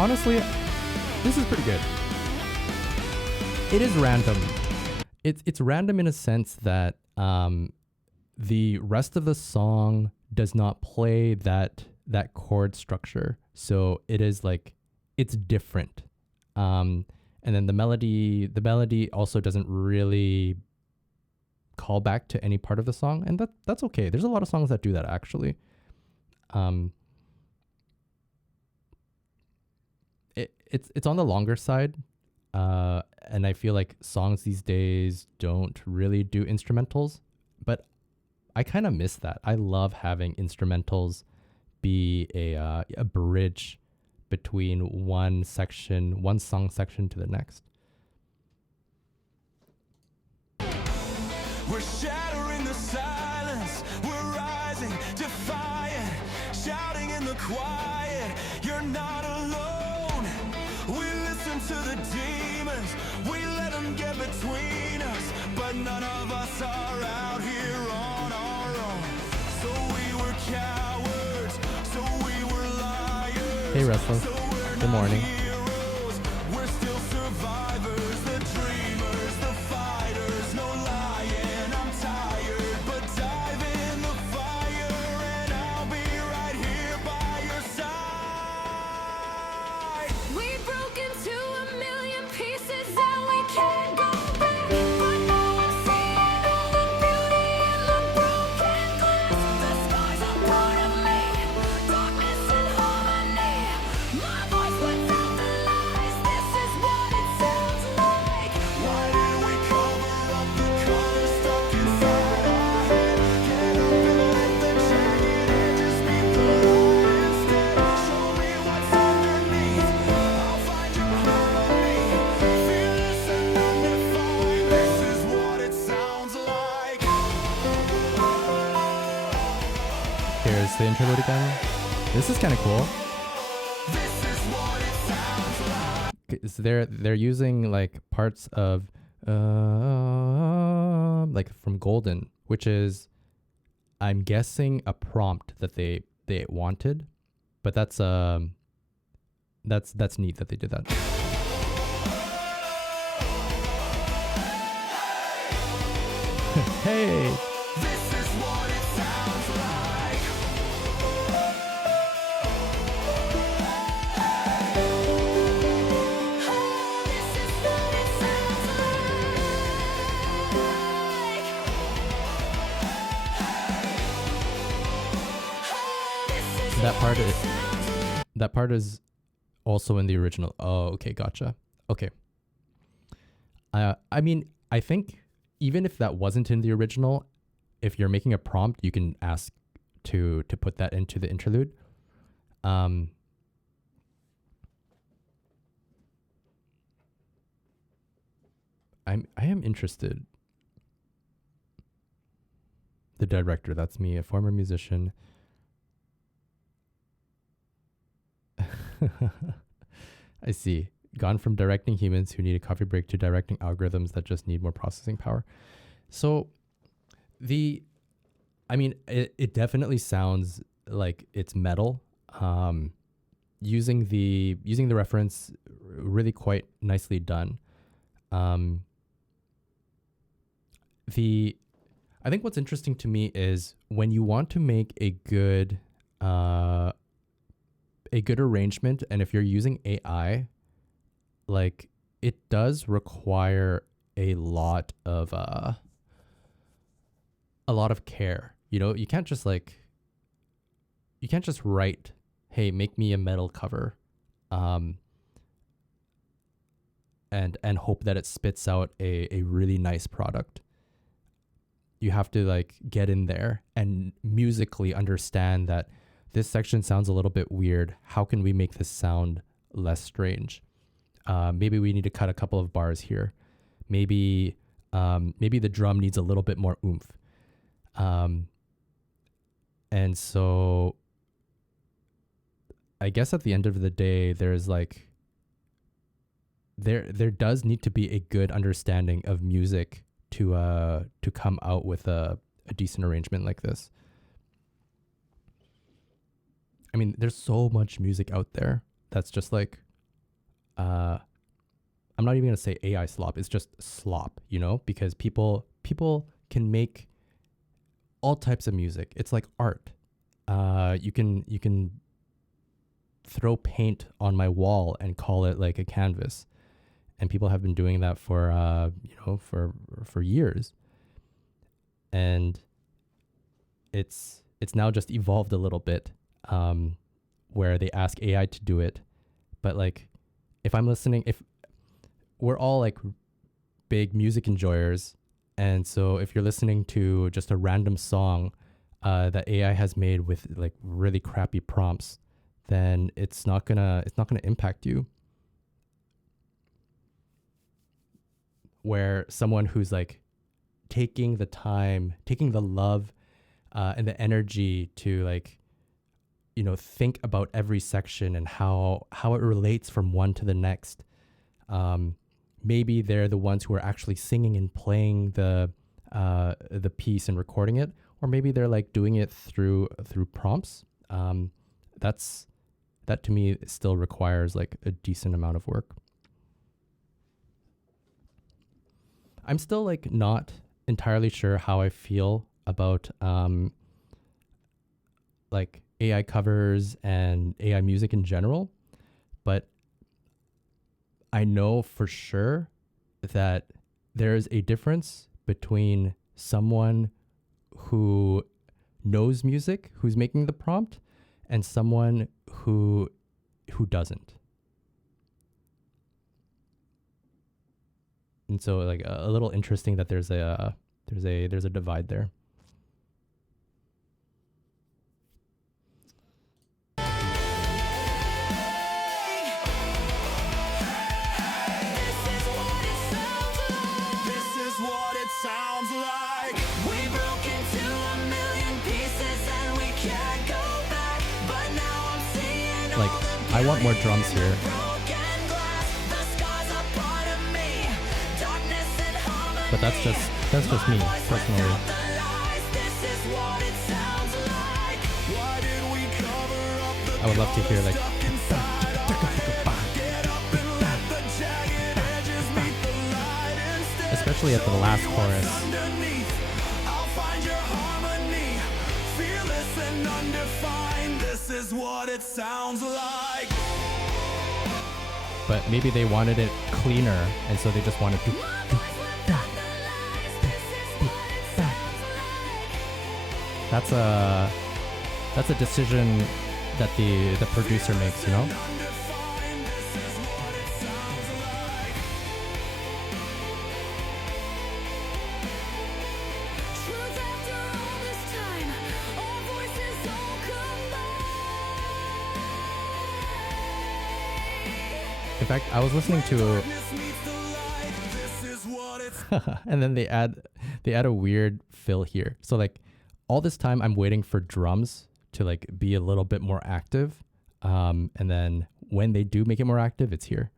Honestly, this is pretty good. It is random. It's random in a sense that the rest of the song does not play that chord structure. So it is like it's different. And then the melody also doesn't really call back to any part of the song, and that's okay. There's a lot of songs that do that actually. It's on the longer side, and I feel like songs these days don't really do instrumentals, but I kind of miss that. I love having instrumentals be a bridge between one song section to the next. We're shattering the silence. We're rising, defiant, shouting in the quiet. You're not alone. We listen to the demons. We let them get between us. But none of us are out here on our own. So we were cowards. So we were liars. Hey, Restless. So we're Good morning. not heroes. We're still survivors. The dreamers, the fighters. No lying. I'm tired. But dive in the fire. And I'll be right here by your side. We broke into a million pieces and we can't go back. But now I'm seeing all the beauty in the broken glass. The scars are part of me, darkness and harmony. My voice puts out the lies. This is what it sounds like. Why did we cover up the color stuck inside our head? Get up and let the jagged edges beat the light instead. Show me what's underneath. I'll find your harmony. Fearless and undefined. This is what it sounds like. Here's the interlude again. This is kind of cool. This is what it sounds like. So they're using like parts of like from Golden, which is I'm guessing a prompt that they wanted, but that's neat that they did that. Hey, This is what it sounds like. This is what it sounds like. This is That part is also in the original. Oh, okay, gotcha. Okay. I mean, I think even if that wasn't in the original, if you're making a prompt, you can ask to put that into the interlude. I am interested. The director, that's me, a former musician. I see. Gone from directing humans who need a coffee break to directing algorithms that just need more processing power. So it definitely sounds like it's metal. Using the reference, really quite nicely done. I think what's interesting to me is when you want to make a good arrangement, and if you're using AI, like it does require a lot of care. You know, you can't just write, hey, make me a metal cover, and hope that it spits out a really nice product. You have to like get in there and musically understand that this section sounds a little bit weird. How can we make this sound less strange? Maybe we need to cut a couple of bars here. Maybe the drum needs a little bit more oomph. And so I guess at the end of the day, there's like, there does need to be a good understanding of music to come out with a decent arrangement like this. I mean, there's so much music out there that's just like, I'm not even gonna say AI slop. It's just slop, you know, because people can make all types of music. It's like art. You can throw paint on my wall and call it like a canvas, and people have been doing that for for years. And it's now just evolved a little bit, where they ask AI to do it, but like if we're all like big music enjoyers, and so if you're listening to just a random song that AI has made with like really crappy prompts, then it's not gonna impact you. Where someone who's like taking the time, taking the love and the energy to like, you know, think about every section and how it relates from one to the next. Maybe they're the ones who are actually singing and playing the piece and recording it, or maybe they're like doing it through prompts. That to me still requires like a decent amount of work. I'm still like not entirely sure how I feel about like AI covers and AI music in general, but I know for sure that there is a difference between someone who knows music, who's making the prompt, and someone who doesn't. And so like a little interesting that there's a divide there. Like, I want more drums here. But that's just me, personally. I would love to hear like, especially at the last chorus. Is what it sounds like. But maybe they wanted it cleaner, and so they just wanted to. That's a decision that the producer makes, you know? Truth after all this time, our voices all combine. In fact, I was listening to and then they add a weird fill here. So like all this time I'm waiting for drums to like be a little bit more active. And then when they do make it more active, it's here.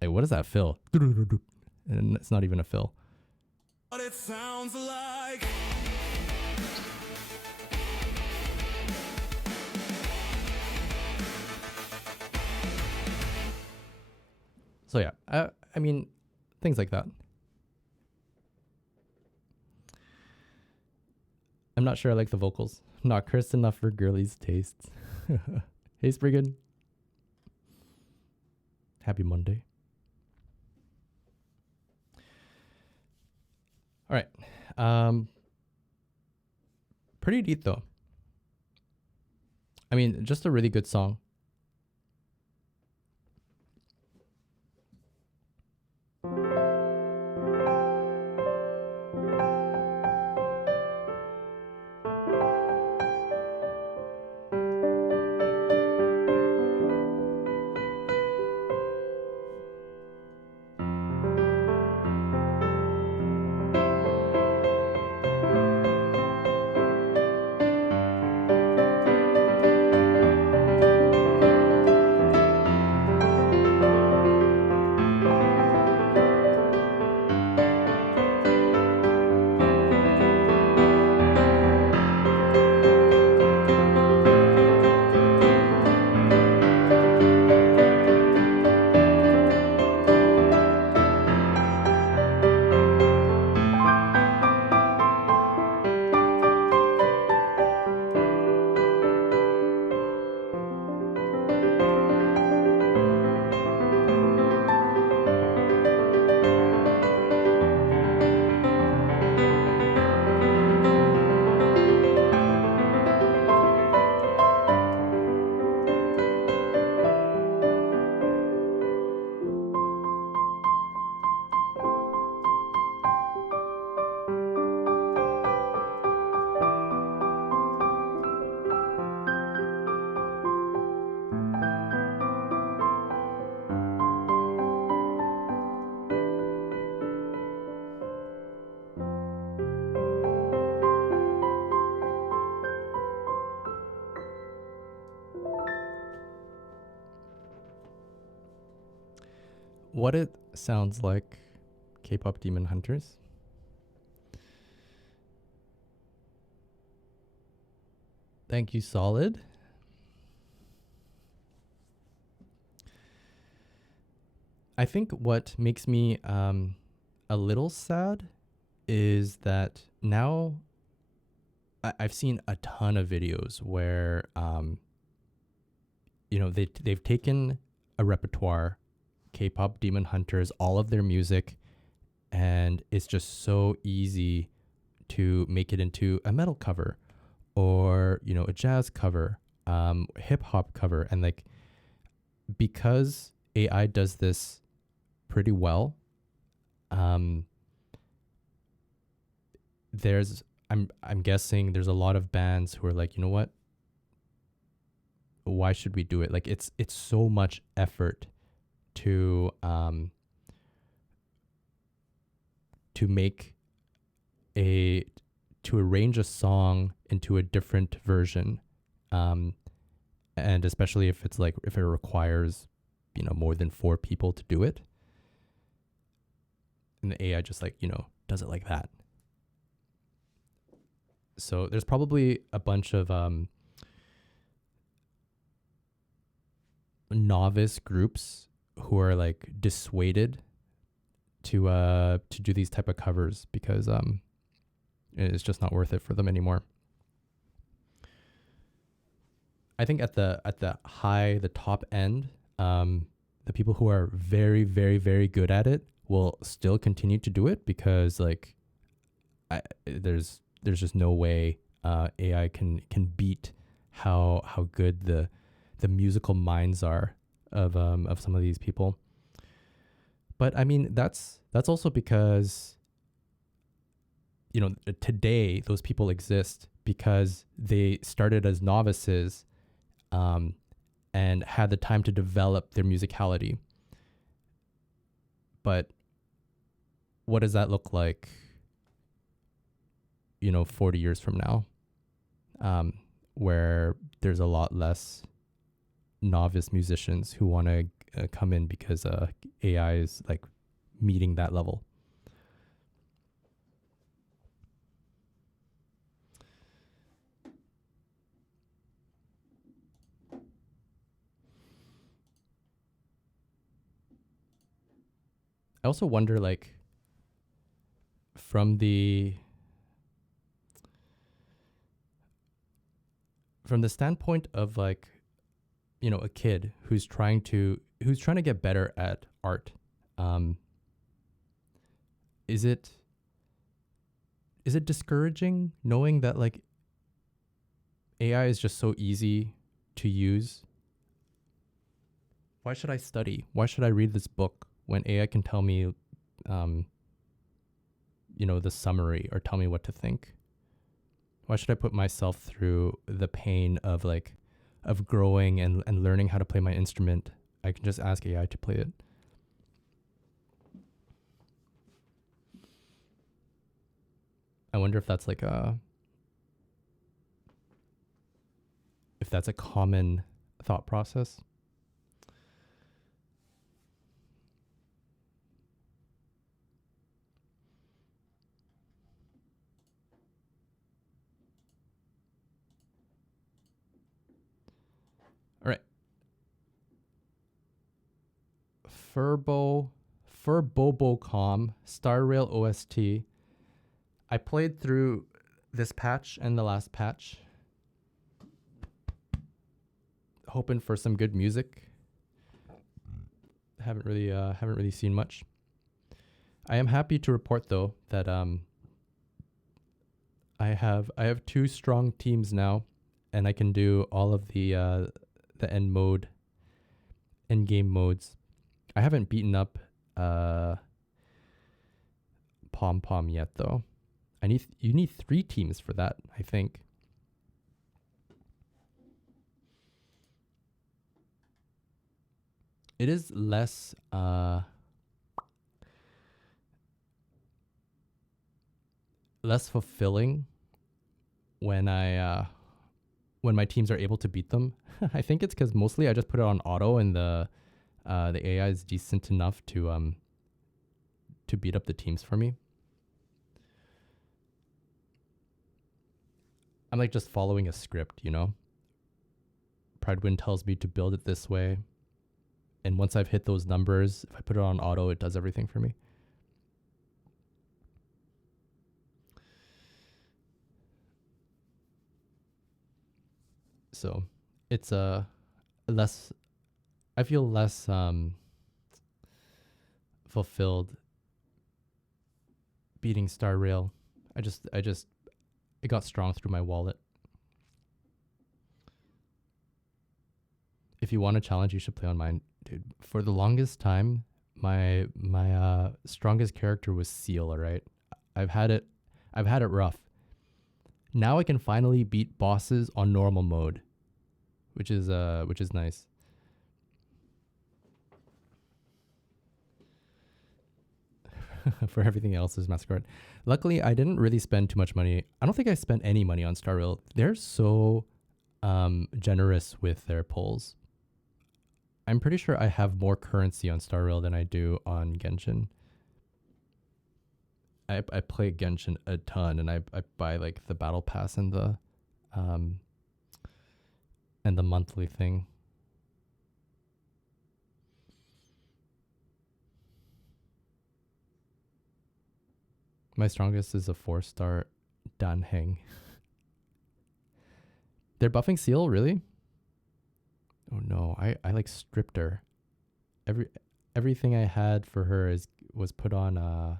Like, what is that fill? And it's not even a fill. What it sounds like. So yeah, I mean, things like that. I'm not sure I like the vocals. Not crisp enough for girlies' tastes. Hey, Spriggan. Happy Monday. All right. Pretty deep though. I mean, just a really good song. What it sounds like, K-pop Demon Hunters. Thank you, Solid. I think what makes me a little sad is that now I've seen a ton of videos where you know, they've taken a repertoire, K-pop Demon Hunters, all of their music, and it's just so easy to make it into a metal cover or, you know, a jazz cover, hip hop cover. And like, because AI does this pretty well, I'm guessing there's a lot of bands who are like, you know what? Why should we do it? Like, it's so much effort to arrange a song into a different version, and especially if it requires, you know, more than 4 people to do it, and the AI just, like, you know, does it like that. So there's probably a bunch of novice groups who are like dissuaded to do these type of covers because it's just not worth it for them anymore. I think at the top end, the people who are very, very, very good at it will still continue to do it because, like, there's just no way AI can beat how good the musical minds are of some of these people. But I mean, that's also because, you know, today those people exist because they started as novices, and had the time to develop their musicality. But what does that look like, you know, 40 years from now, where there's a lot less novice musicians who want to come in because AI is like meeting that level. I also wonder, like, from the standpoint of, like, you know, a kid who's trying to get better at art, is it discouraging knowing that, like, AI is just so easy to use? Why should I study? Why should I read this book when AI can tell me, you know, the summary or tell me what to think? Why should I put myself through the pain of, like, of growing and learning how to play my instrument? I can just ask AI to play it. I wonder if that's like if that's a common thought process. All right. Furbobocom Star Rail OST. I played through this patch and the last patch, hoping for some good music. Haven't really seen much. I am happy to report, though, that I have 2 strong teams now, and I can do all of the end game modes. I haven't beaten up Pom Pom yet, though. You need 3 teams for that, I think. It is less fulfilling when my teams are able to beat them. I think it's because mostly I just put it on auto, and the AI is decent enough to beat up the teams for me. I'm like just following a script, you know? Pridewind tells me to build it this way. And once I've hit those numbers, if I put it on auto, it does everything for me. So it's I feel less fulfilled beating Star Rail. It got strong through my wallet. If you want a challenge, you should play on mine, dude. For the longest time, my strongest character was Seal. All right, I've had it rough. Now I can finally beat bosses on normal mode, which is nice. For everything else is Masquerade. Luckily, I didn't really spend too much money. I don't think I spent any money on Star Rail. They're so generous with their pulls. I'm pretty sure I have more currency on Star Rail than I do on Genshin. I play Genshin a ton, and I buy like the battle pass and the monthly thing. My strongest is a 4-star Danheng. They're buffing Seal, really? Oh no, I like stripped her. Everything I had for her was put on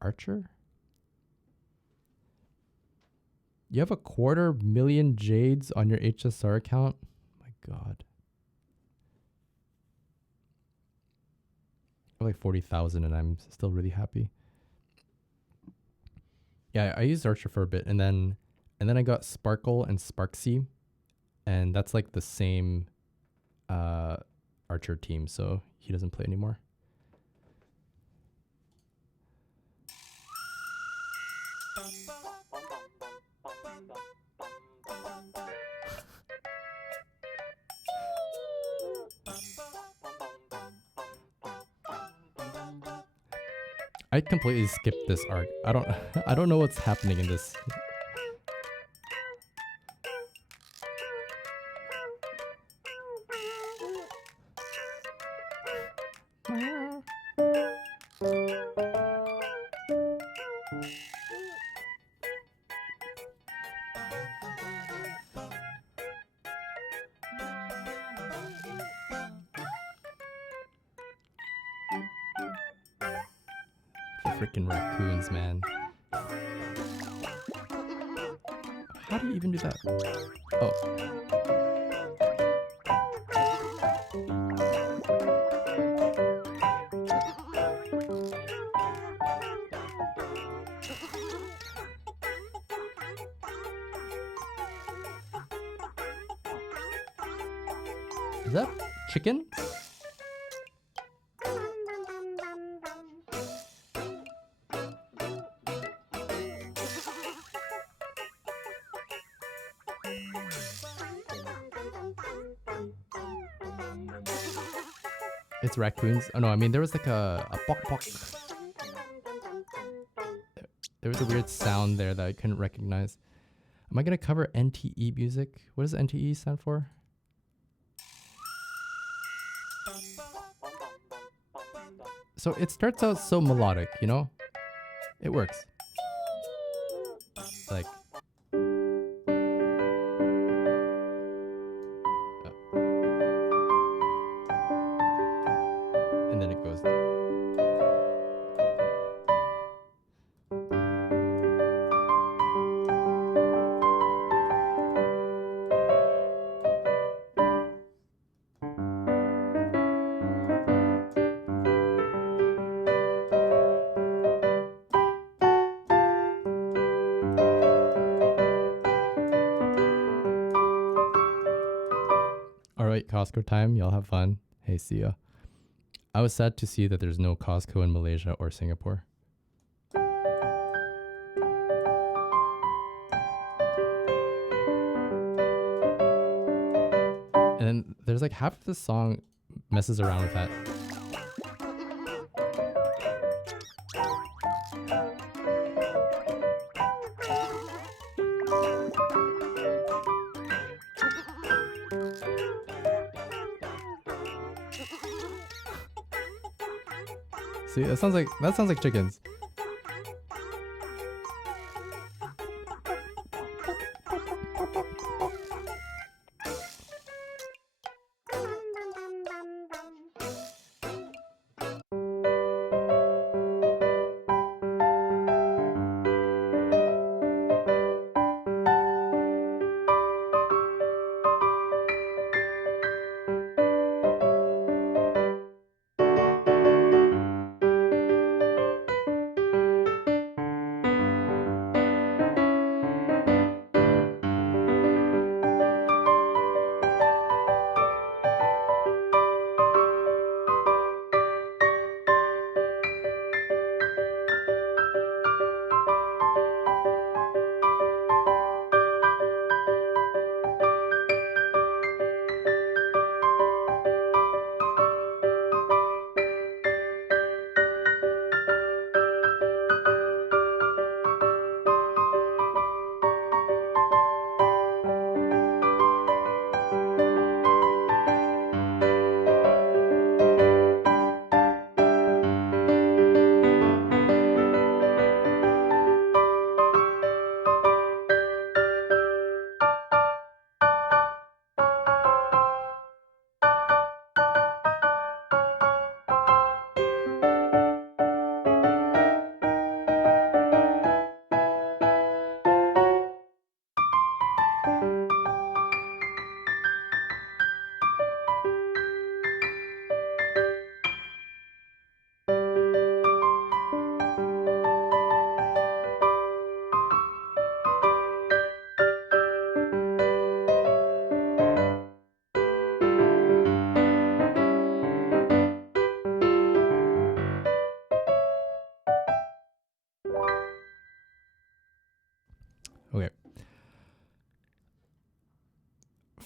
Archer? You have 250,000 jades on your HSR account? My god. I have like 40,000 and I'm still really happy. Yeah, I used Archer for a bit and then I got Sparkle and Sparksy, and that's like the same Archer team, so he doesn't play anymore. I completely skipped this arc. I don't know what's happening in this. Freaking raccoons, man. How do you even do that? Oh. Is that chicken? It's raccoons. Oh no, I mean there was like a pok pok. There was a weird sound there that I couldn't recognize. Am I gonna cover NTE music? What does NTE stand for? So it starts out so melodic, you know? It works. Like and then it goes. Alright, Costco time. Y'all have fun. Hey, see ya. I was sad to see that there's no Costco in Malaysia or Singapore. And then there's like half of the song messes around with that. See, that sounds like chickens.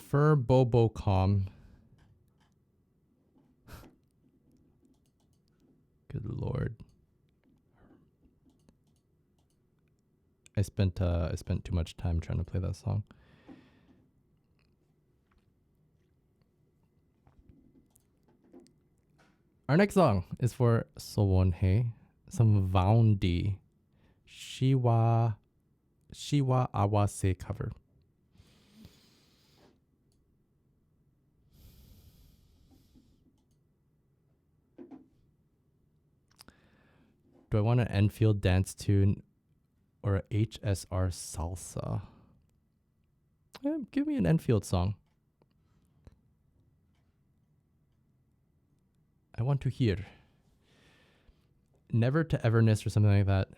prefer Bobocom. Good lord. I spent too much time trying to play that song. Our next song is for Sowon-hae, some Vaundy Shiwa Awase cover. Do I want an Enfield dance tune or a HSR salsa? Give me an Enfield song. I want to hear. Never to Everness or something like that.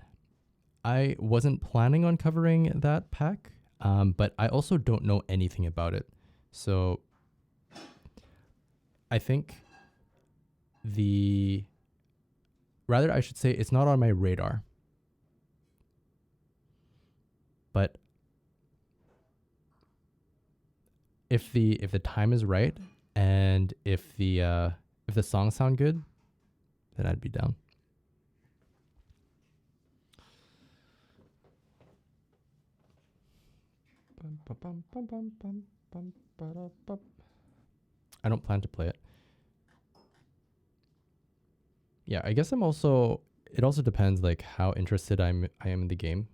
I wasn't planning on covering that pack, but I also don't know anything about it. So I think I should say it's not on my radar. But if the time is right and if the songs sound good, then I'd be down. I don't plan to play it. Yeah, I guess it also depends like how interested I am in the game.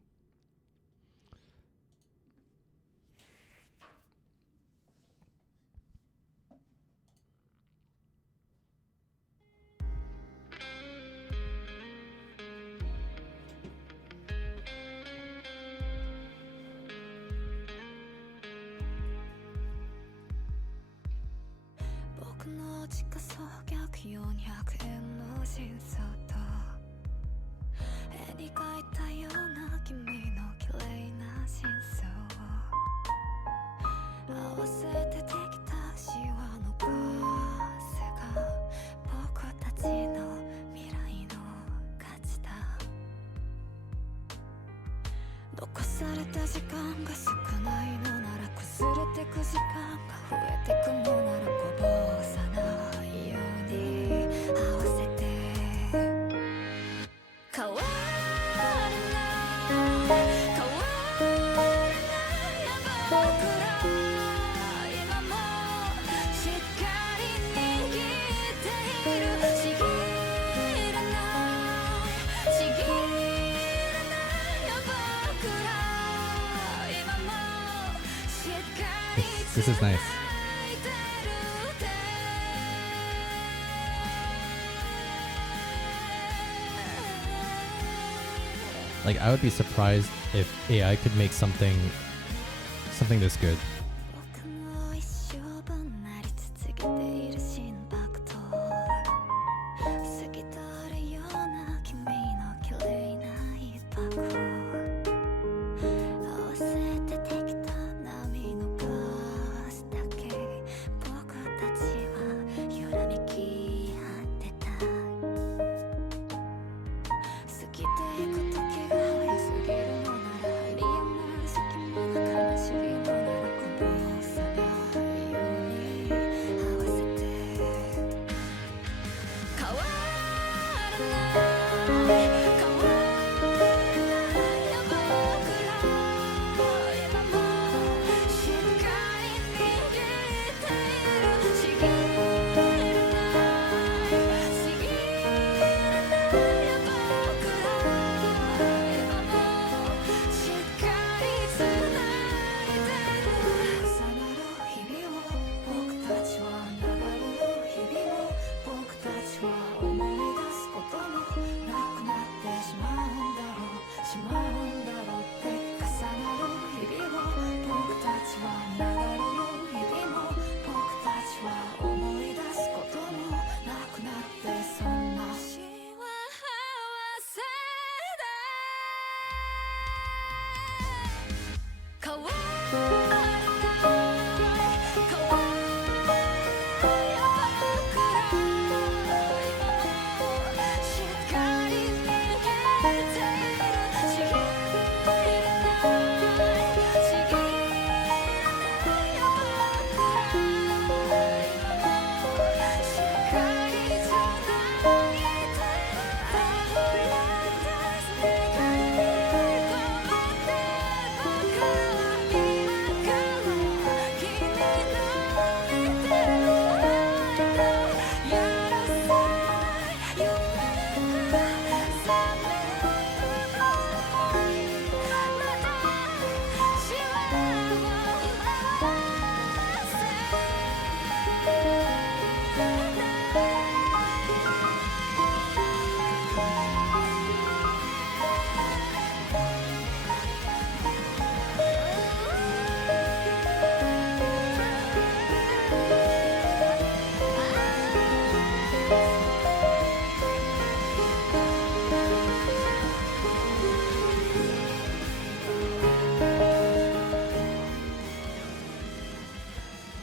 This is nice. Like, I would be surprised if AI could make something this good.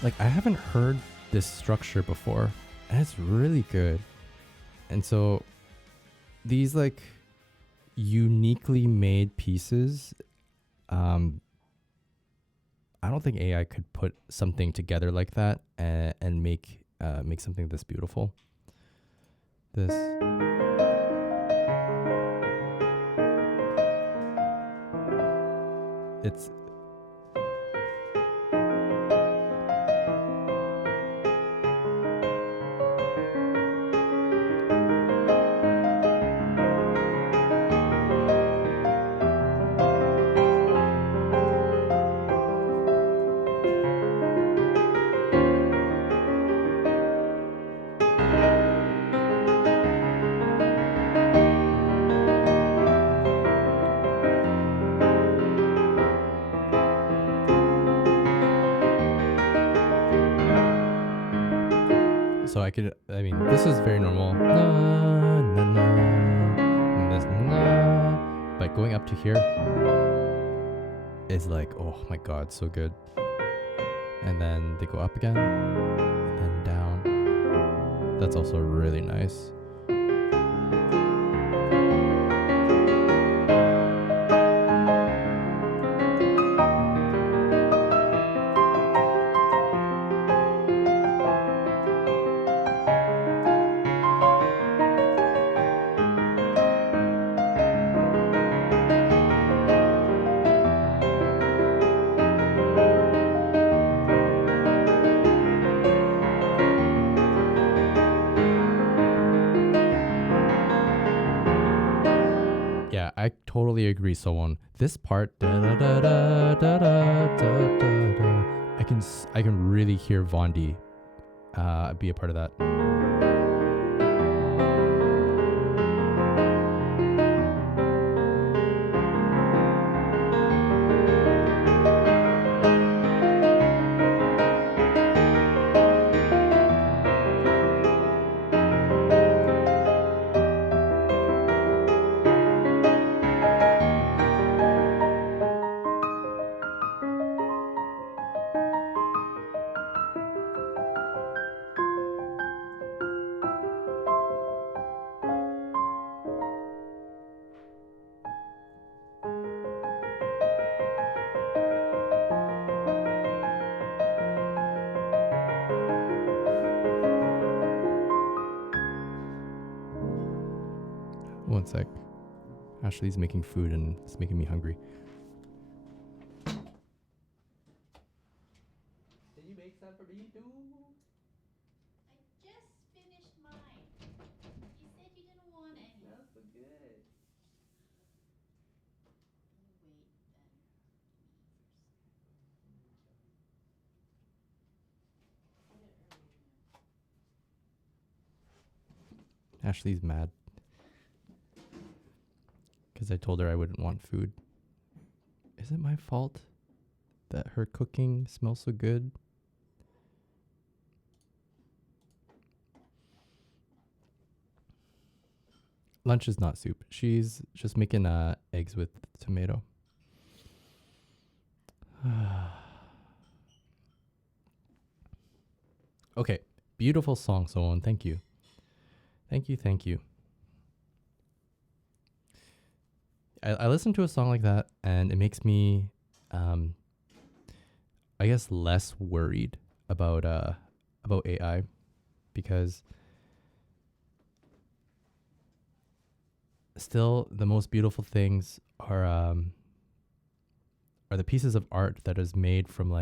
like I haven't heard this structure before, and it's really good. And so these like uniquely made pieces, I don't think AI could put something together like that and make something this beautiful. This. It's so I mean, this is very normal. Na, na, na, and this na, but going up to here is like, oh my god, so good. And then they go up again, and then down. That's also really nice. I totally agree, Someone. This part, da, da, da, da, da, da, da, da, da, I can really hear Vondi be a part of that. One sec. Ashley's making food and it's making me hungry. Did you make some for me too? I just finished mine. You said you didn't want any. That's so good. Wait, then. Ashley's mad because I told her I wouldn't want food. Is it my fault that her cooking smells so good? Lunch is not soup. She's just making eggs with tomato. Okay, beautiful song, Someone. Thank you. Thank you, thank you. I listen to a song like that and it makes me, I guess, less worried about AI, because still the most beautiful things are the pieces of art that is made from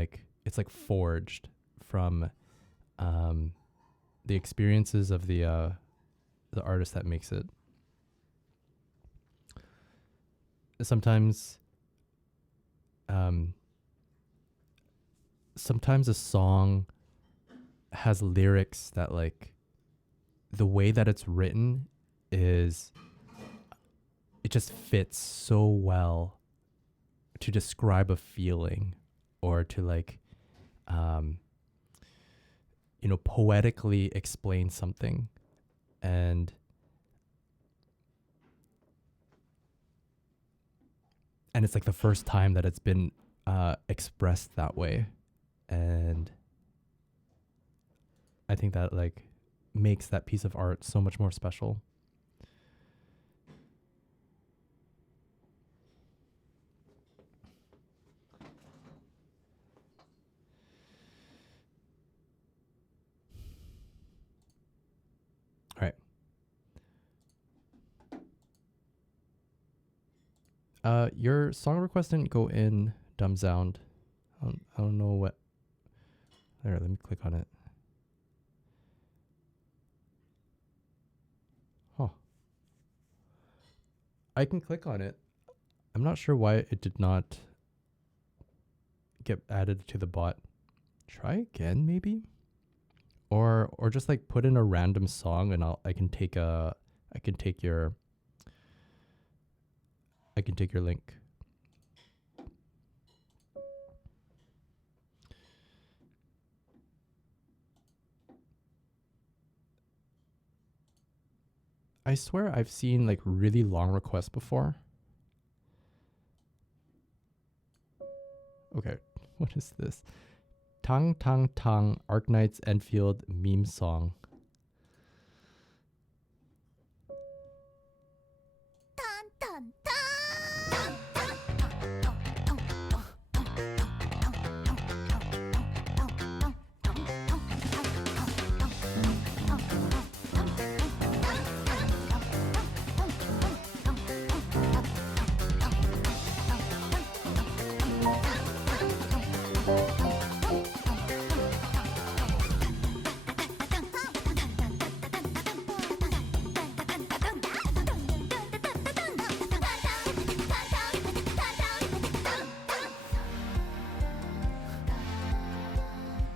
it's like forged from the experiences of the artist that makes it. Sometimes a song has lyrics that the way that it's written is, it just fits so well to describe a feeling or to poetically explain something. And it's the first time that it's been expressed that way. And I think that like makes that piece of art so much more special. All right. Your song request didn't go in, Dumb Sound. I don't know what. There, let me click on it. Huh. I can click on it. I'm not sure why it did not get added to the bot. Try again, maybe? Or just like put in a random song and I can take your link. I swear I've seen like really long requests before. Okay, what is this? Tang Tang Tang Arknight's Enfield meme song.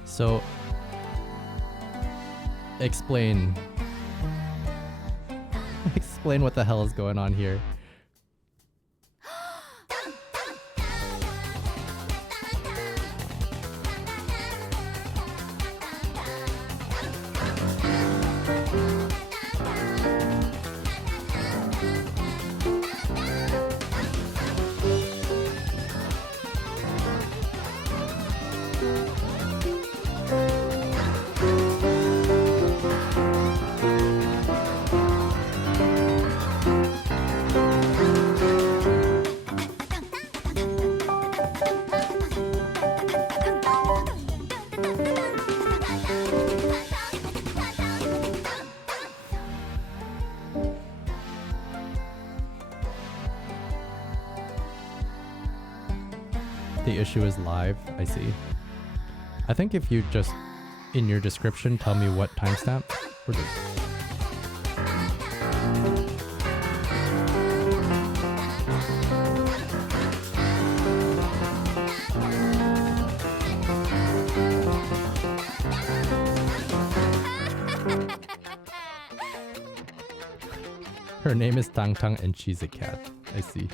So, explain what the hell is going on here. The issue is live, I see. I think if you just, in your description, tell me what timestamp, we're good. Her name is Tang Tang and she's a cat. I see.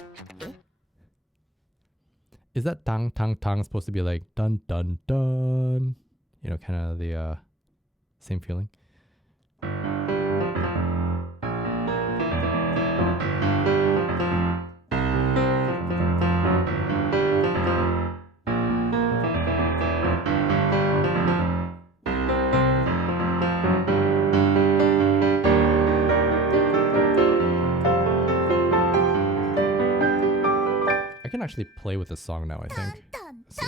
Is that Tang Tang Tang supposed to be like dun dun dun? You know, kind of the same feeling. I can actually play with the song now, I think. Let's see.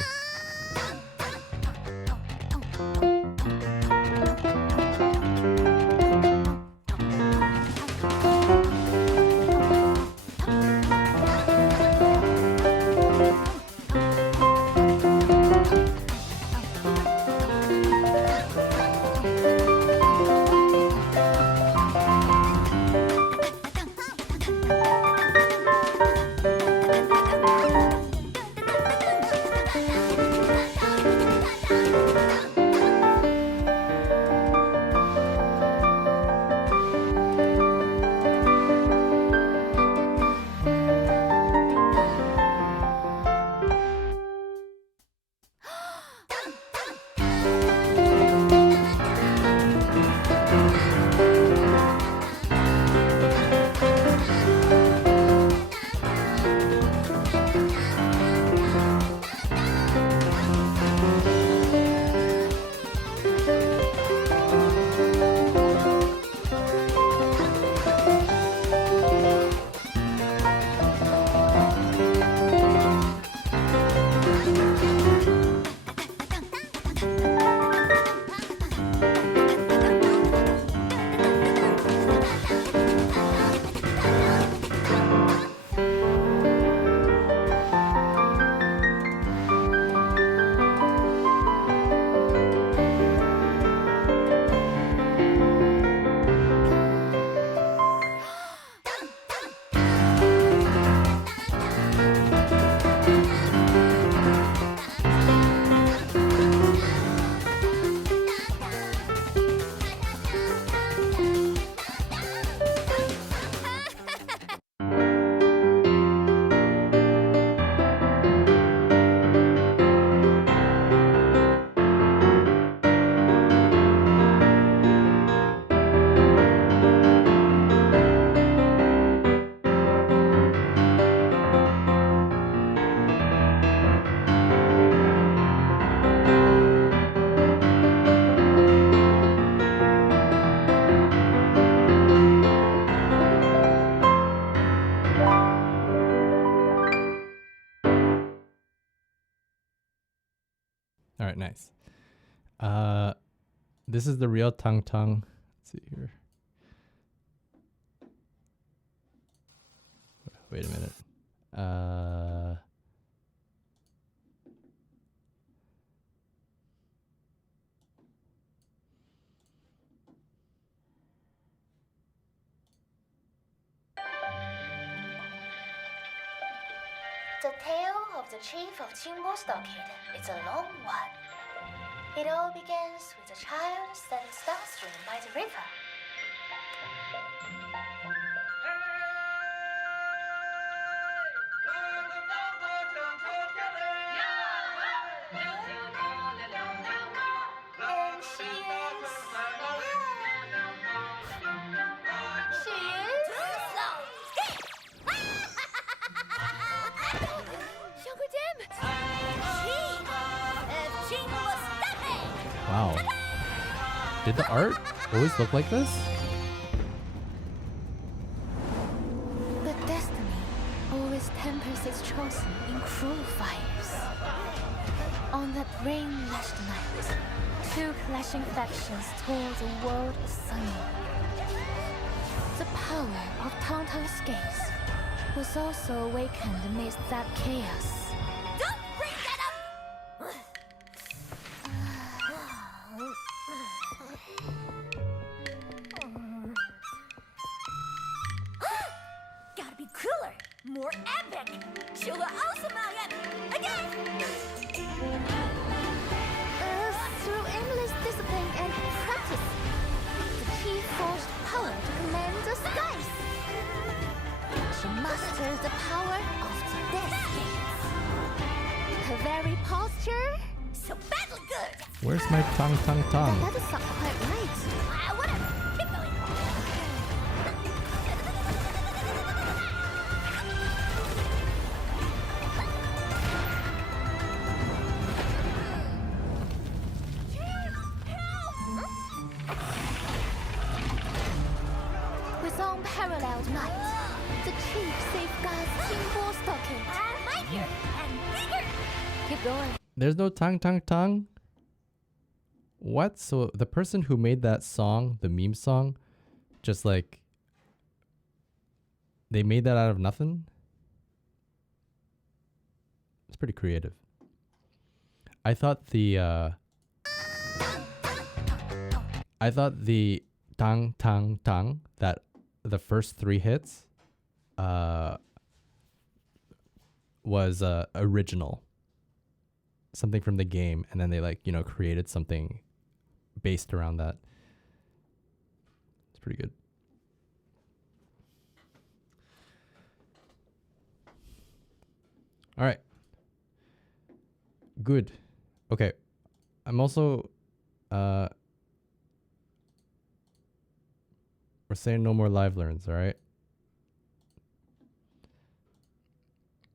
All right, nice. This is the real Tang Tang. Let's see here. Wait a minute. The tale of the chief of Qingbo Stockade is a long one. It all begins with a child standing downstream by the river. And she Wow. Did the art always look like this? But destiny always tempers its chosen in cruel fires. On that rain-lashed night, two clashing factions tore the world asunder. The power of Tang Tang's gaze was also awakened amidst that chaos. Don't bring that up! Gotta be cooler, more epic. Show the awesome again. Through endless discipline and practice, the chief forged power to command the skies. She mastered the power of the decades. Her very posture, So badly good. Where's my Tang Tang Tang? that doesn't sound quite right. Whatever. Keep going. With unparalleled might, the chief safeguards Qingbo Stockade. Mightier and bigger. Keep going. There's no Tang Tang Tang? What? So the person who made that song, the meme song, just like they made that out of nothing? It's pretty creative. I thought the Tang Tang Tang, that the first three hits was original. Something from the game, and then they created something based around that. It's pretty good. All right. Good. Okay. I'm also we're saying no more live learns, all right?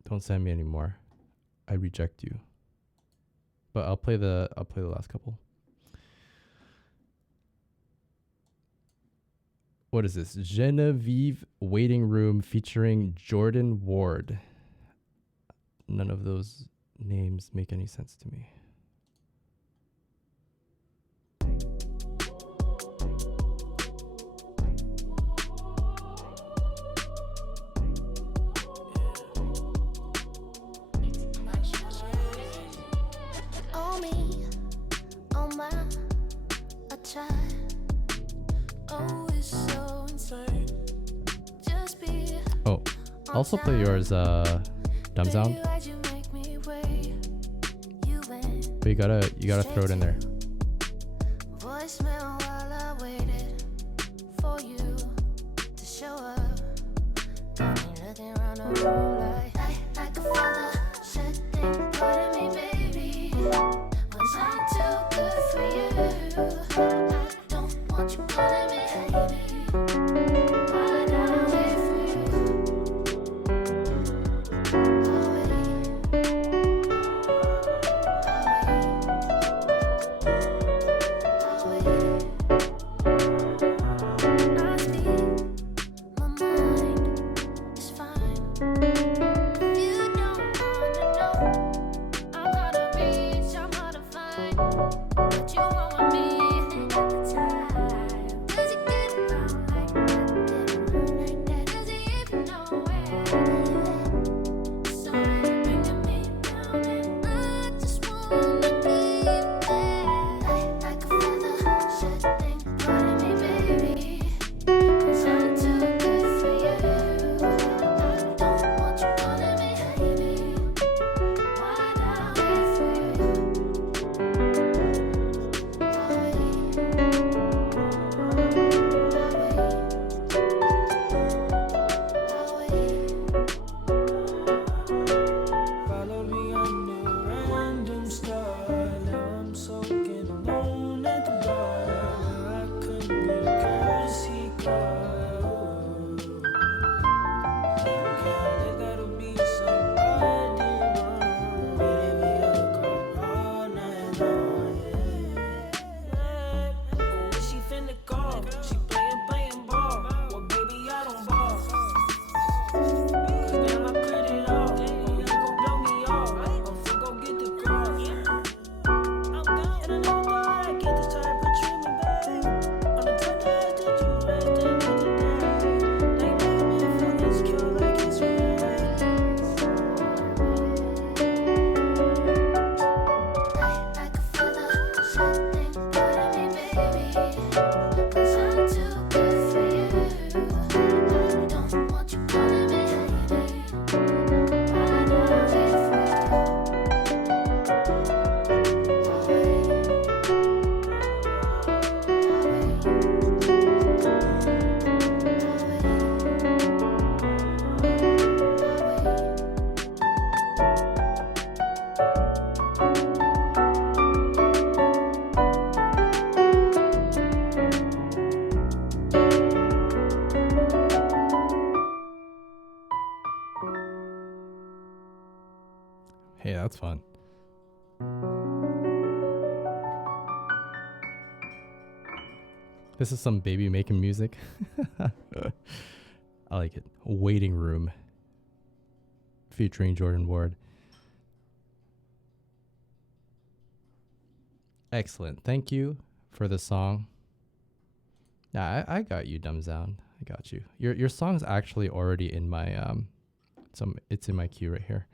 Don't send me anymore. I reject you. But I'll play the last couple. What is this? Genevieve Waiting Room featuring Jordan Ward. None of those names make any sense to me. Oh me, oh my, a child. Oh, it's so insane. Just be. Oh, also play yours, Dumb Sound. But you gotta throw it in there. Voicemail while I waited for you to show up. Got me looking around the room like a father should think part of me, baby. Was I too good for you? I don't want you calling me baby. Why not I wait for you? I'll wait. I speak my mind, it's fine. If you don't wanna know, I'm hard to reach, I'm hard to find. Hey, that's fun. This is some baby making music. I like it. Waiting Room featuring Jordan Ward. Excellent. Thank you for the song. Yeah, I got you, Dumb Sound. I got you. Your song's actually already in my it's in my queue right here.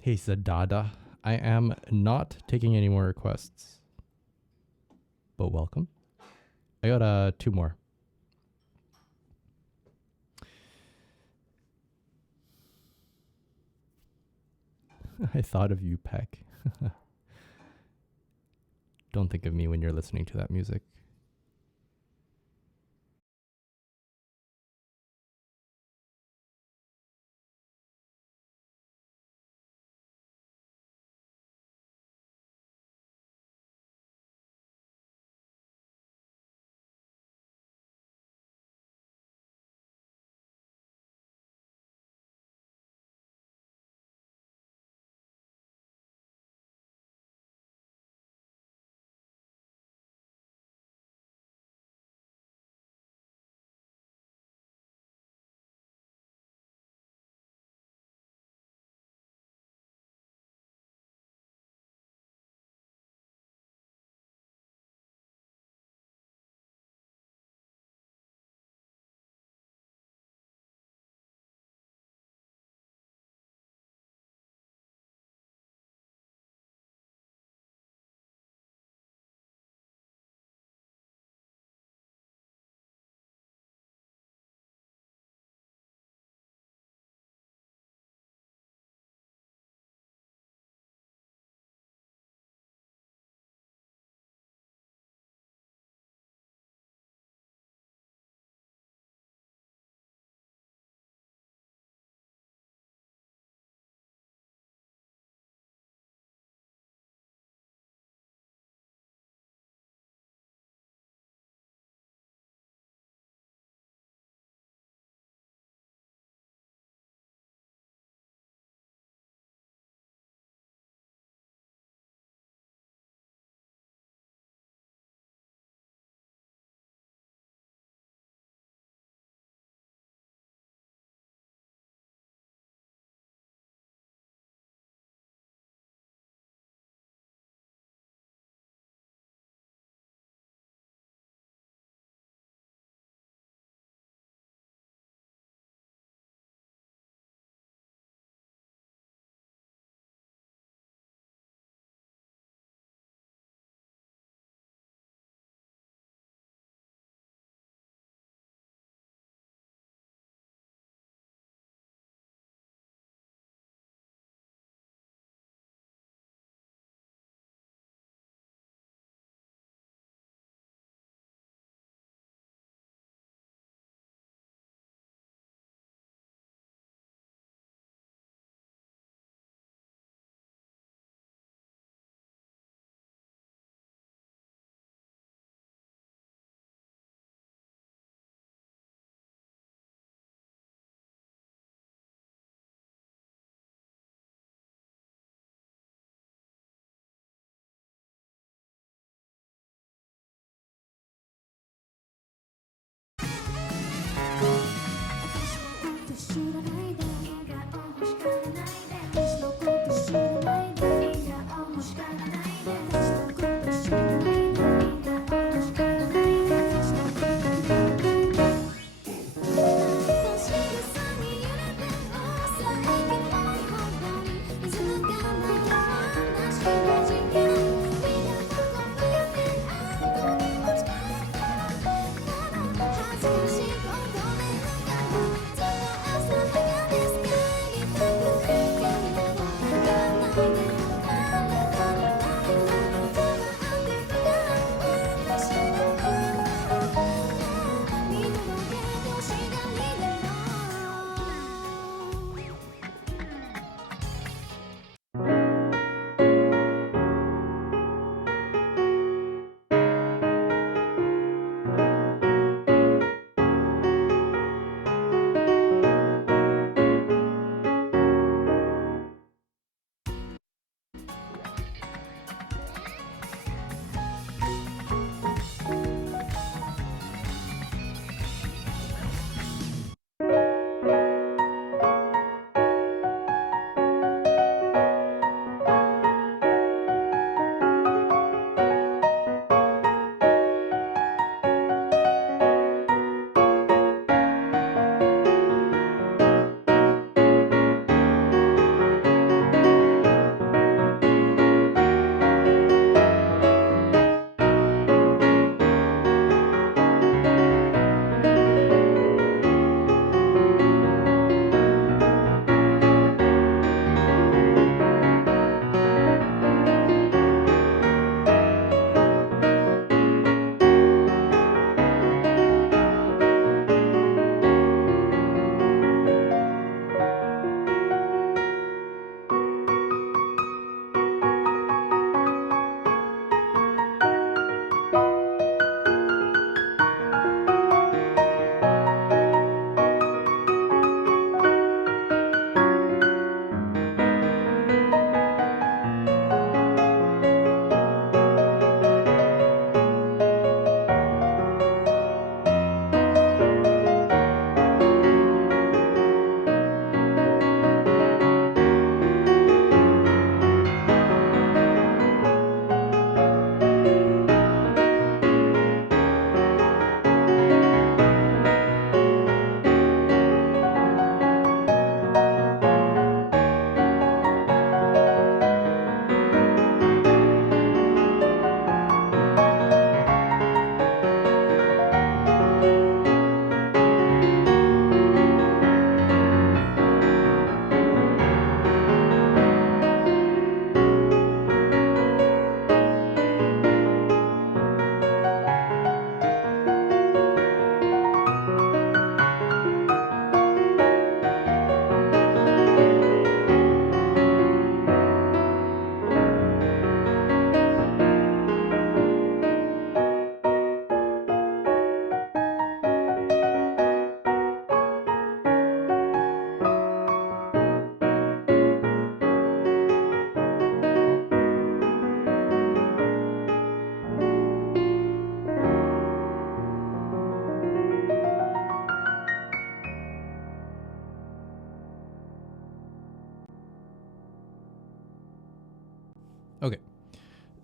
Hey Zadada, I am not taking any more requests, but welcome. I got 2 more. I thought of you, Peck. Don't think of me when you're listening to that music.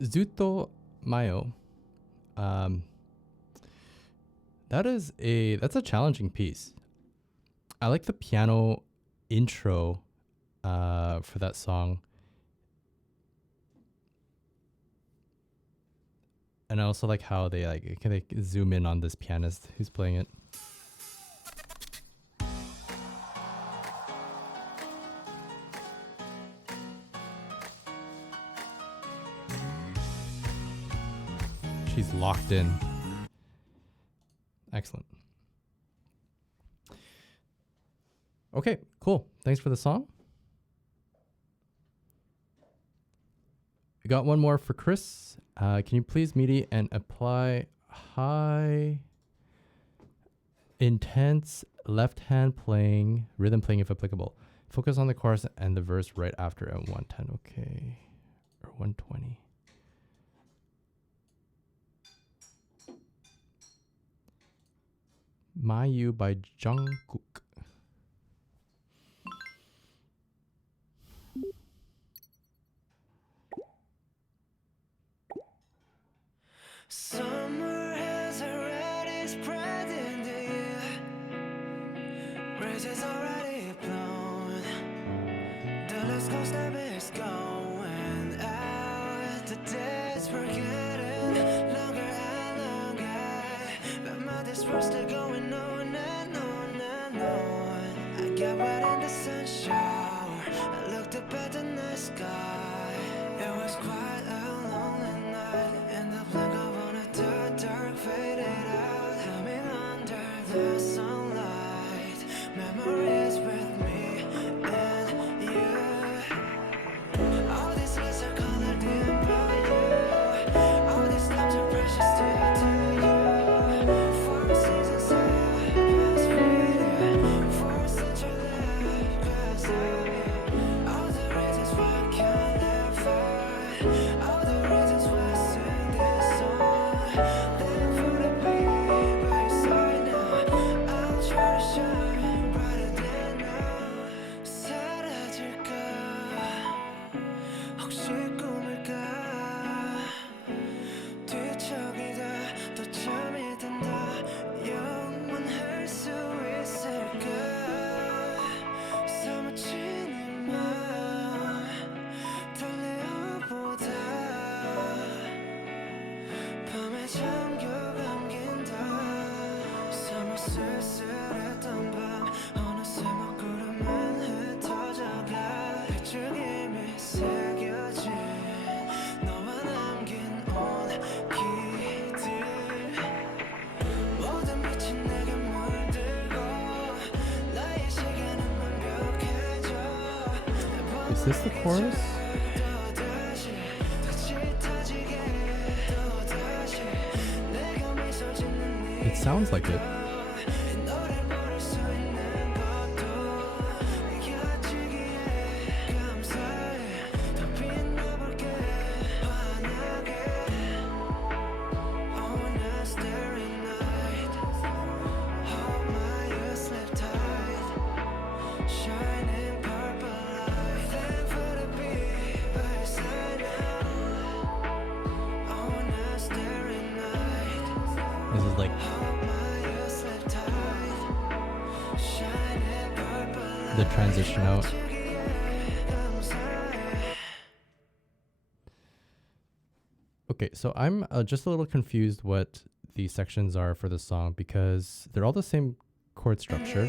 Zuto Mayo. That's a challenging piece. I like the piano intro for that song. And I also like how they zoom in on this pianist who's playing it. She's locked in. Excellent. Okay, cool. Thanks for the song. We got one more for Chris. Can you please MIDI and apply high intense left hand playing, rhythm playing if applicable. Focus on the chorus and the verse right after at 110. Okay. Or 120. My You by Jungkook. Summer has already spread in the air. Roses already blown. The Let's Go step is going out. The days we're getting longer and longer. But my days were still going on and on and on. I got wet in the sun shower. I looked up at the night sky. It was quite a lonely night. In the blink of an eye, the dark faded out. Coming under the sunlight. Memories with me and you. All these days are colored in by you. All these times are precious to you. 4 seasons I pass with you. 4 centuries cause of you. All the reasons why I can't live far. All the reasons why I sing this song. Living for the beat by your side now. I'll try to shine brighter than now. 사라질까 혹시 꿈일까 뒤척이다 또 잠이 든다 영원할 수 있을까 사무친 이맘 달래어보다 밤에 잠겨 감긴다 사무 쓸쓸했던 밤 어느새 먹구름은 흩어져가 빗줄김이 새겨진 너와 남긴 온기들 모든 빛이 내게 물들고 나의 시계는 완벽해져 Is this the chorus? 또다시 더 짙어지게 또다시 내가 미소 짓는 It sounds like it. 너를 모를 수 있는 것도 이겨지기에 감사해 더 빛나볼게 환하게 On a starry night Hold my you sleep tight Shining purple light Thankful to be by your side now On a starry night This is like the transition out. Okay, so I'm just a little confused what the sections are for the song because they're all the same chord structure.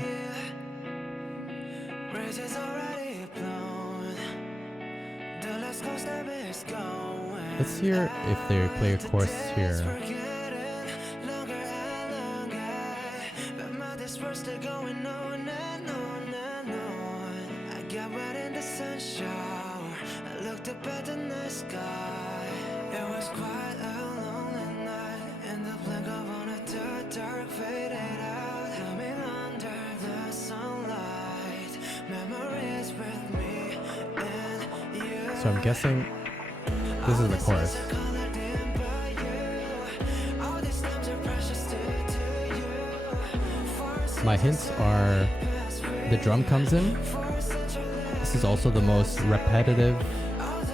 Let's hear if they play a chorus here. So I'm guessing this is the chorus. My hints are the drum comes in. This is also the most repetitive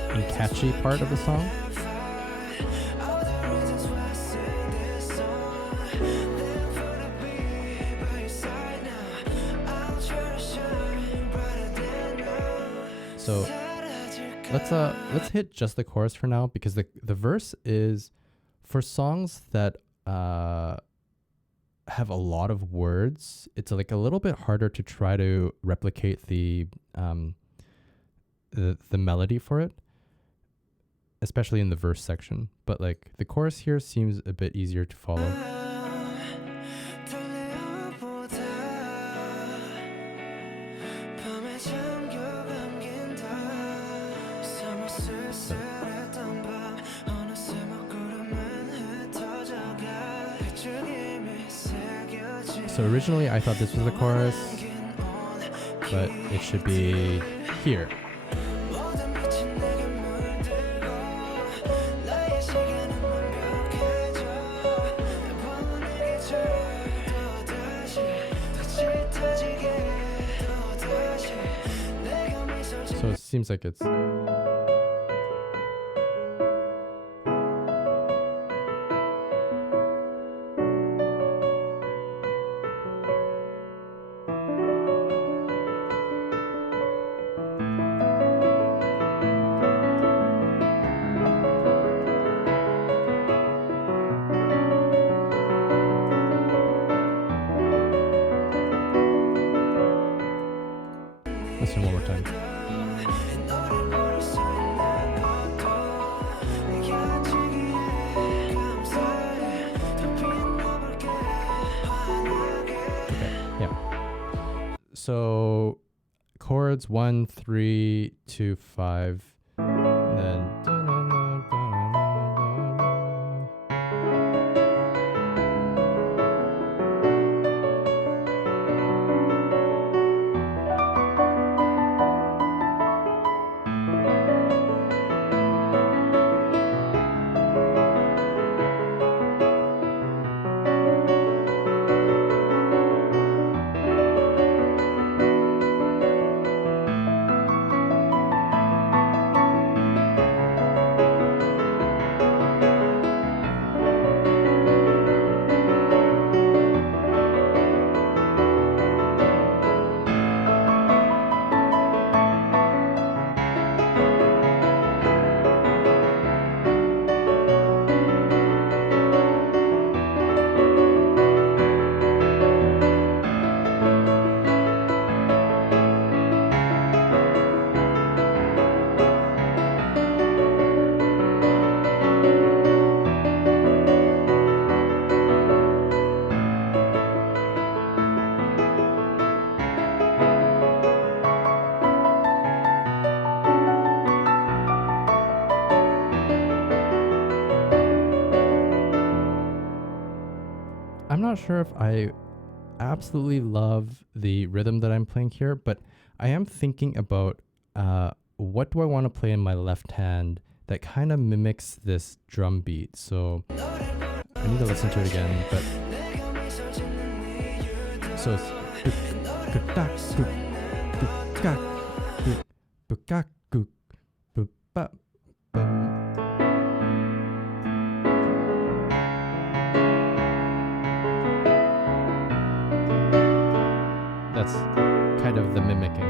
and catchy part of the song. So let's hit just the chorus for now, because the verse is, for songs that have a lot of words, it's like a little bit harder to try to replicate the melody for it, especially in the verse section. But like the chorus here seems a bit easier to follow. So originally I thought this was the chorus, but it should be here. So it seems like it's... Listen one more time. Okay, yeah. So chords 1, 3, 2, 5, and then I'm not sure if I absolutely love the rhythm that I'm playing here, but I am thinking about what do I want to play in my left hand that kind of mimics this drum beat. So I need to listen to it again, but so it's that's kind of the mimicking.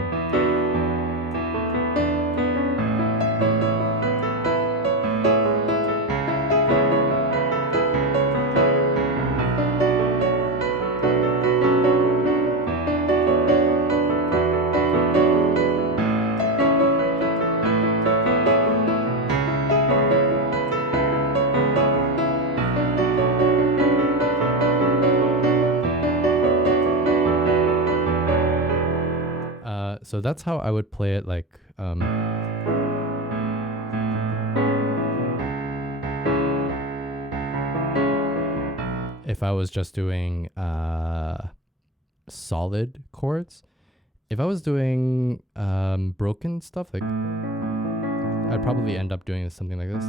So that's how I would play it, like if I was just doing solid chords. If I was doing broken stuff, like I'd probably end up doing something like this.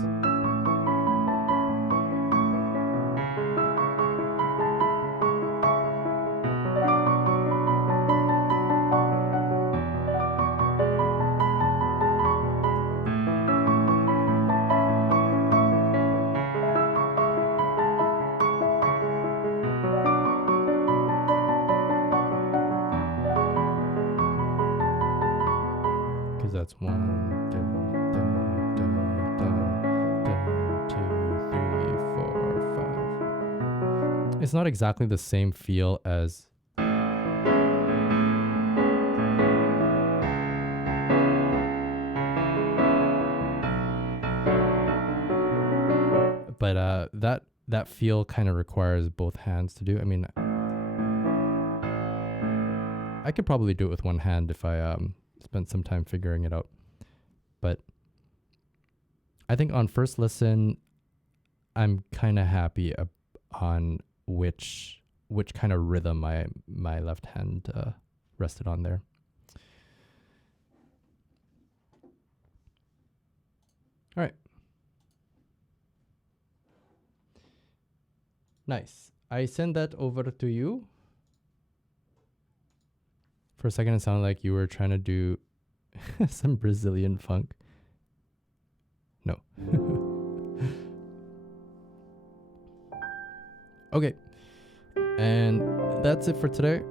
it's 1, 2, 3, 4, 5. It's not exactly the same feel as but that feel kind of requires both hands to do. I mean, I could probably do it with one hand if I spent some time figuring it out. But I think on first listen, I'm kind of happy on which kind of rhythm my left hand rested on there. All right. Nice. I send that over to you. For a second, it sounded like you were trying to do some Brazilian funk. No. Okay. And that's it for today.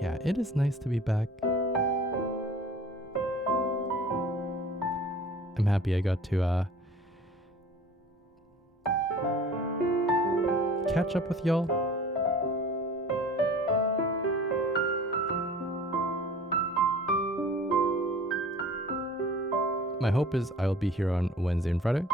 Yeah, it is nice to be back. I'm happy I got to catch up with y'all. My hope is I'll be here on Wednesday and Friday.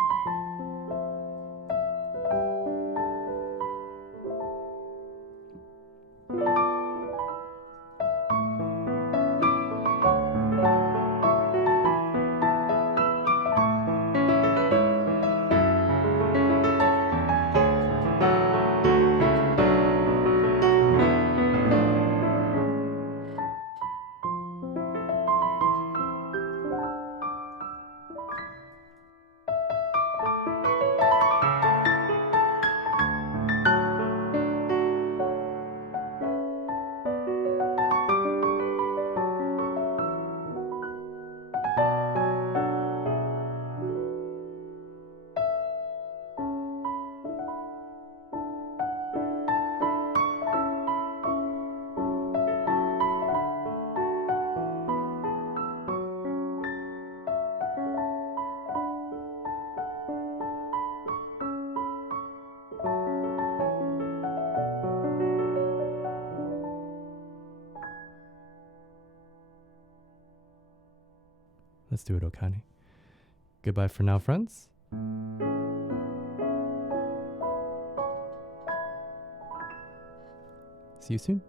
Let's do it, Okani. Goodbye for now, friends. See you soon.